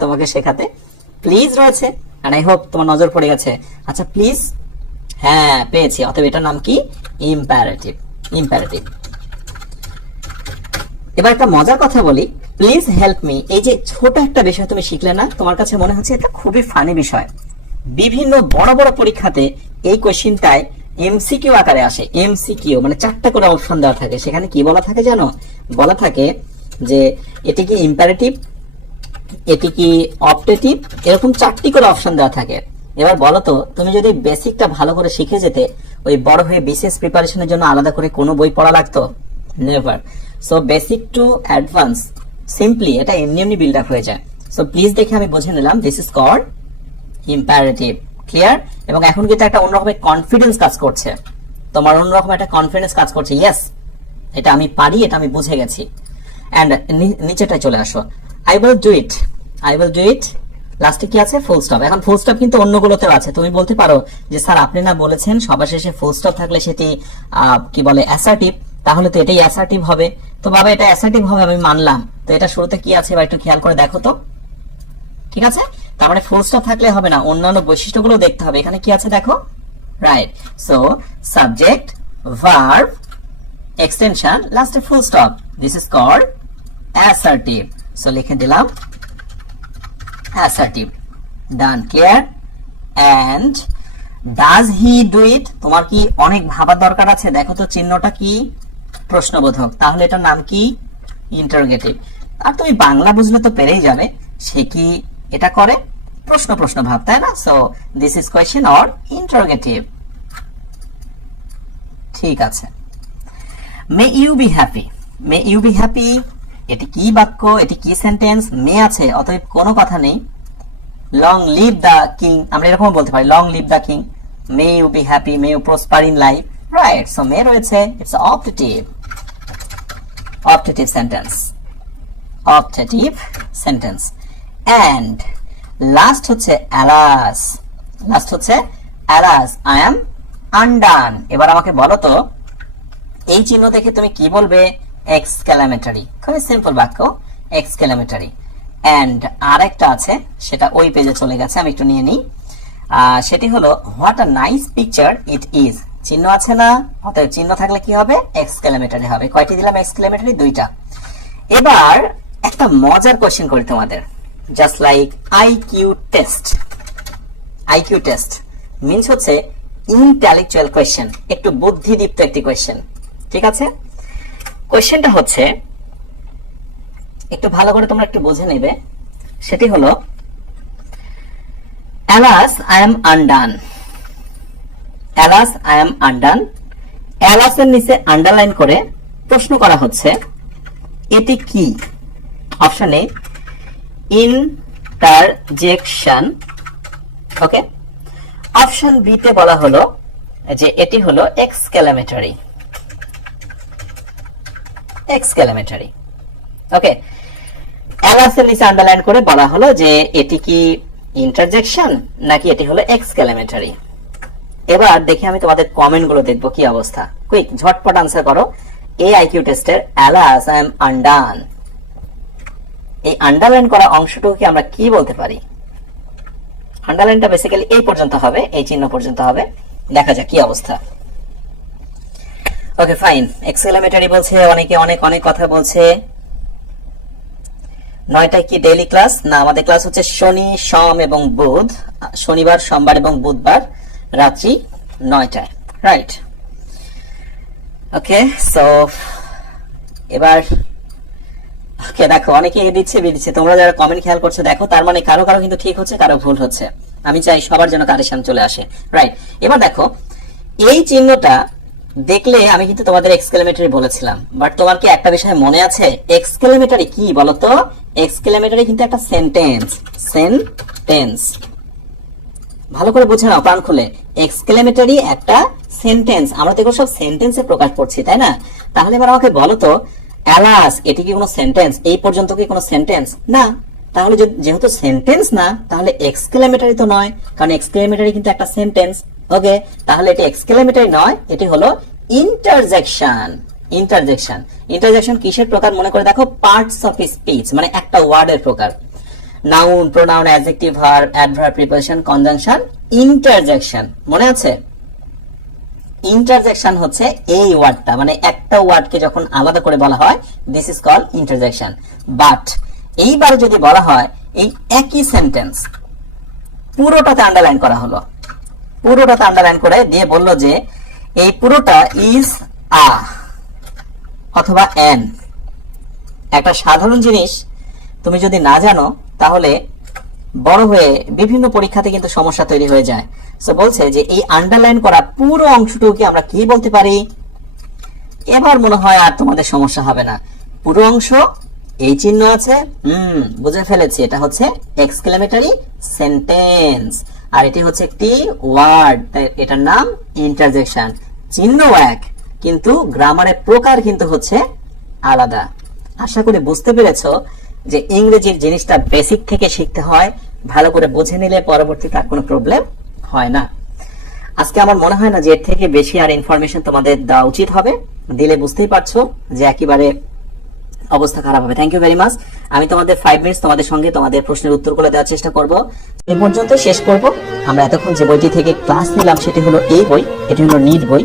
তোমাকে শেখাতে। প্লিজ রয়েছে, এন্ড আই হোপ তোমার নজর পড়ে গেছে। আচ্ছা প্লিজ, হ্যাঁ পেয়েছি, অতএব এটার নাম কি? ইম্পারেটিভ। ইম্পারেটিভ। এবার একটা মজার কথা বলি, প্লিজ হেল্প মি, এই যে ছোট একটা বিষয় তুমি শিখলে না, তোমার কাছে মনে হচ্ছে এটা খুবই ফানি বিষয়। বিভিন্ন বড় বড় পরীক্ষাতে এই কোশ্চেনটায় এমসিকিউ আকারে আসে। এমসিকিউ মানে 4টা করে অপশন দেওয়া থাকে, সেখানে কি বলা থাকে জানো? বলা থাকে যে এটি কি ইম্পারেটিভ, এটি কি অপটেটিভ, এরকম 4টি করে অপশন দেওয়া থাকে। এবার বলো তো, তুমি যদি বেসিকটা ভালো করে শিখে যেতে, ওই বড় হয়ে বিসিএস প্রিপারেশনের জন্য আলাদা করে কোনো বই পড়া লাগতো? Never. So basic to advance simply এটা এমনি এমনি বিল্ড আপ হয়ে যায়। সো প্লিজ দেখে আমি বুঝে নিলাম this is called imperative. Clear? এবং এখন কিন্তু একটা অন্যরকমের কনফিডেন্স কাজ করছে, তোমার অন্যরকম একটা কনফিডেন্স কাজ করছে। ইয়েস, এটা আমি পারি, এটা আমি বুঝে গেছি। এন্ড নিচেটায় চলে আসো, I will do it. I will do it, লাস্টে কি আছে? Full stop. এখন ফুল স্টপ কিন্তু অন্যগুলোতেও আছে। তুমি বলতে পারো যে স্যার আপনি না বলেছেন সবার শেষে ফুল স্টপ থাকলে সেটি কি বলে অ্যাসার্টিভ, তাহলে তো এটাই অ্যাসার্টিভ হবে। তো বাবা এটা অ্যাসার্টিভ হবে, আমি মানলাম। তো এটা শুরুতে কি আছে বা একটু খেয়াল করে দেখো তো, ঠিক আছে? তার মানে ফুল স্টপ থাকলে হবে না, অন্যান্য বৈশিষ্ট্যগুলো দেখতে হবে। এখানে কি আছে দেখো, right? So subject, verb, extension, লাস্টে full stop, this is called assertive. So লিখে দিলাম assertive. Done. Clear? And does he do it, তোমার কি অনেক ভাবার দরকার আছে? দেখো তো চিহ্নটা কি? প্রশ্নবোধক, তাহলে এটার নাম কি? ইন্টারোগেটিভ। আর তুমি বাংলা বুঝলে তো পেরেই যাবে, সে কি এটা করে? প্রশ্ন প্রশ্ন ভাব, তাই না? So this is question or interrogative. ঠিক আছে। May you be happy. May you be happy, এটি কি বাক্য? এটি কি সেন্টেন্স? মে আছে, অতএব কোনো কথা নেই। লং লিভ দ্য কিং, আমরা এরকম বলতে পারি, long live the king. May you be happy, may you prosper in life, right? So may রয়েছে, it's optative. Optative sentence. Optative sentence. And last হচ্ছে অ্যালাস। লাস্ট হচ্ছে অ্যালাস, আই এম আনডান। এবার আমাকে বলো তো এই চিহ্ন দেখে তুমি কি বলবে? এক্সক্লামেটরি। খুবই সিম্পল বাক্য, এক্সক্লামেটরি। এন্ড আরেকটা আছে, সেটা ওই পেজে চলে গেছে, আমি একটু নিয়ে নিই। সেটি হলো what a nice picture it is. চিহ্ন আছে না, অতএব চিহ্ন থাকলে কি হবে? এক্সক্লামেটরি হবে। কয়টি দিলাম এক্সক্লামেটরি? 2টা। এবার একটা মজার কোশ্চেন করি তোমাদের, just like IQ test. IQ test means হচ্ছে ইন্টেলেকচুয়াল কোয়েশ্চেন, একটু বুদ্ধিদীপ্ত একটি কোয়েশ্চেন, ঠিক আছে? কোয়েশ্চেনটা হচ্ছে, একটু ভালো করে তোমরা একটু বুঝে নেবে, সেটি হলো alas I am undone. Alas I am undone, অ্যালাসের নিচে আন্ডারলাইন করে প্রশ্ন করা হচ্ছে এটি কি? Option A interjection, okay. Option B তে বলা হলো যে এটি হলো এক্সক্লামেটরি। এক্সক্লামেটরি, ওকে। অ্যালাসের নিচে আন্ডারলাইন করে বলা হলো যে এটি কি ইন্টারজেকশন নাকি এটি হলো এক্সক্লামেটরি। এবার দেখি আমি তোমাদের কমেন্ট গুলো দেখবো কি অবস্থা। কুইক ঝটপট আনসার করো। এই আইকিউ টেস্টের অ্যালাস আই এম আনডান, এই আন্ডারলাইন করা অংশটুকুকে আমরা কি বলতে পারি? আন্ডারলাইনটা বেসিক্যালি এই পর্যন্ত হবে, এই চিহ্ন পর্যন্ত হবে। দেখা যাক কি অবস্থা। ওকে ফাইন, এক্সক্লামেটরি বলছে, অনেকে অনেক অনেক কথা বলছে। 9টায় কি ডেইলি ক্লাস? না, আমাদের ক্লাস হচ্ছে শনি, সোম এবং বুধ, শনিবার, সোমবার এবং বুধবার রাত্রি 9টায়, রাইট? ওকে, সো এবার ওকে দেখো অনেকে এ দিচ্ছে বি দিচ্ছে, তোমরা যারা কমেন্ট খেয়াল করছো দেখো, তার মানে কারো কারো কিন্তু ঠিক হচ্ছে, কারো ভুল হচ্ছে। আমি চাই সবার যেন কারেকশন চলে আসে, রাইট? এবার দেখো এই চিহ্নটা দেখলে আমি কিন্তু তোমাদের এক্সক্লেমেটরি বলেছিলাম, বাট তোমার কি একটা বিষয় মনে আছে এক্সক্লেমেটরি কি বলতো? এক্সক্লেমেটরি কিন্তু একটা সেন্টেন্স। সেন্টেন্স ভালো করে বুঝে নাও প্রাণ খুলে, এক্সক্লেমেটরি একটা সেন্টেন্স। আমরা তো এগুলো সব সেন্টেন্সে প্রকাশ করছি, তাই না? তাহলে এবার আমাকে বলো তো, অ্যালাস এটি কি কোনো সেন্টেন্স? এই পর্যন্ত কি কোনো সেন্টেন্স না? তাহলে যেহেতু সেন্টেন্স না, তাহলে এক্সক্লেমেটরি তো নয়, কারণ এক্সক্লেমেটরি কিন্তু একটা সেন্টেন্স। ওকে, তাহলে এটি এক্সক্লেমেটরি নয়, এটি হলো ইন্টারজেকশন। ইন্টারজেকশন, ইন্টারজেকশন কিসের প্রকার মনে করে দেখো? পার্টস অফ স্পিচ, মানে একটা ওয়ার্ডের প্রকার। Noun, pronoun, adjective, verb, adverb, preposition, conjunction, interjection মনে আছে? ইন্টারজেকশন হচ্ছে এই ওয়ার্ডটা, মানে একটা ওয়ার্ডকে যখন আলাদা করে বলা হয়, this is called interjection. But এইবার যদি বলা হয় এই একই সেন্টেন্স পুরোটাতে আন্ডারলাইন করা হলো, পুরোটাতে আন্ডারলাইন করে দিয়ে বললো যে এই পুরোটা ইজ আ অথবা এন, একটা সাধারণ জিনিস তুমি যদি না জানো তাহলে বড় হয়ে বিভিন্ন পরীক্ষাতে কিন্তু সমস্যা তৈরি হয়ে যায়। সো বলছে যে এই আন্ডারলাইন করা পুরো অংশটুকুকে আমরা কি বলতে পারি? এবার মনে হয় আর তোমাদের সমস্যা হবে না। পুরো অংশ এই চিহ্ন আছে, বুঝে ফেলেছি, এটা হচ্ছে এক্সক্লেমেটরি সেন্টেন্স, আর এটি হচ্ছে একটি ওয়ার্ড, তাই এটার নাম ইন্টারজেকশন। চিহ্ন এক, কিন্তু গ্রামারের প্রকার কিন্তু হচ্ছে আলাদা। আশা করি বুঝতে পেরেছো যে ইংরেজির জিনিসটা বেসিক থেকে শিখতে হয়, ভালো করে বুঝে নিলে পরবর্তীতে আর কোনো প্রবলেম হয় না। আজকে আমার মনে হয় না যে এর থেকে বেশি আর ইনফরমেশন তোমাদের দেওয়া উচিত হবে, দিলে বুঝতেই পারছো যে একেবারে অবস্থা খারাপ হবে। Thank you very much. আমি তোমাদের 5 মিনিটস তোমাদের সঙ্গে তোমাদের প্রশ্নের উত্তরগুলো দেওয়ার চেষ্টা করব, এই পর্যন্ত শেষ করব। আমরা এতক্ষণ যে বইটি থেকে ক্লাস নিলাম সেটি হলো এই বই, এটি হলো নিট বই।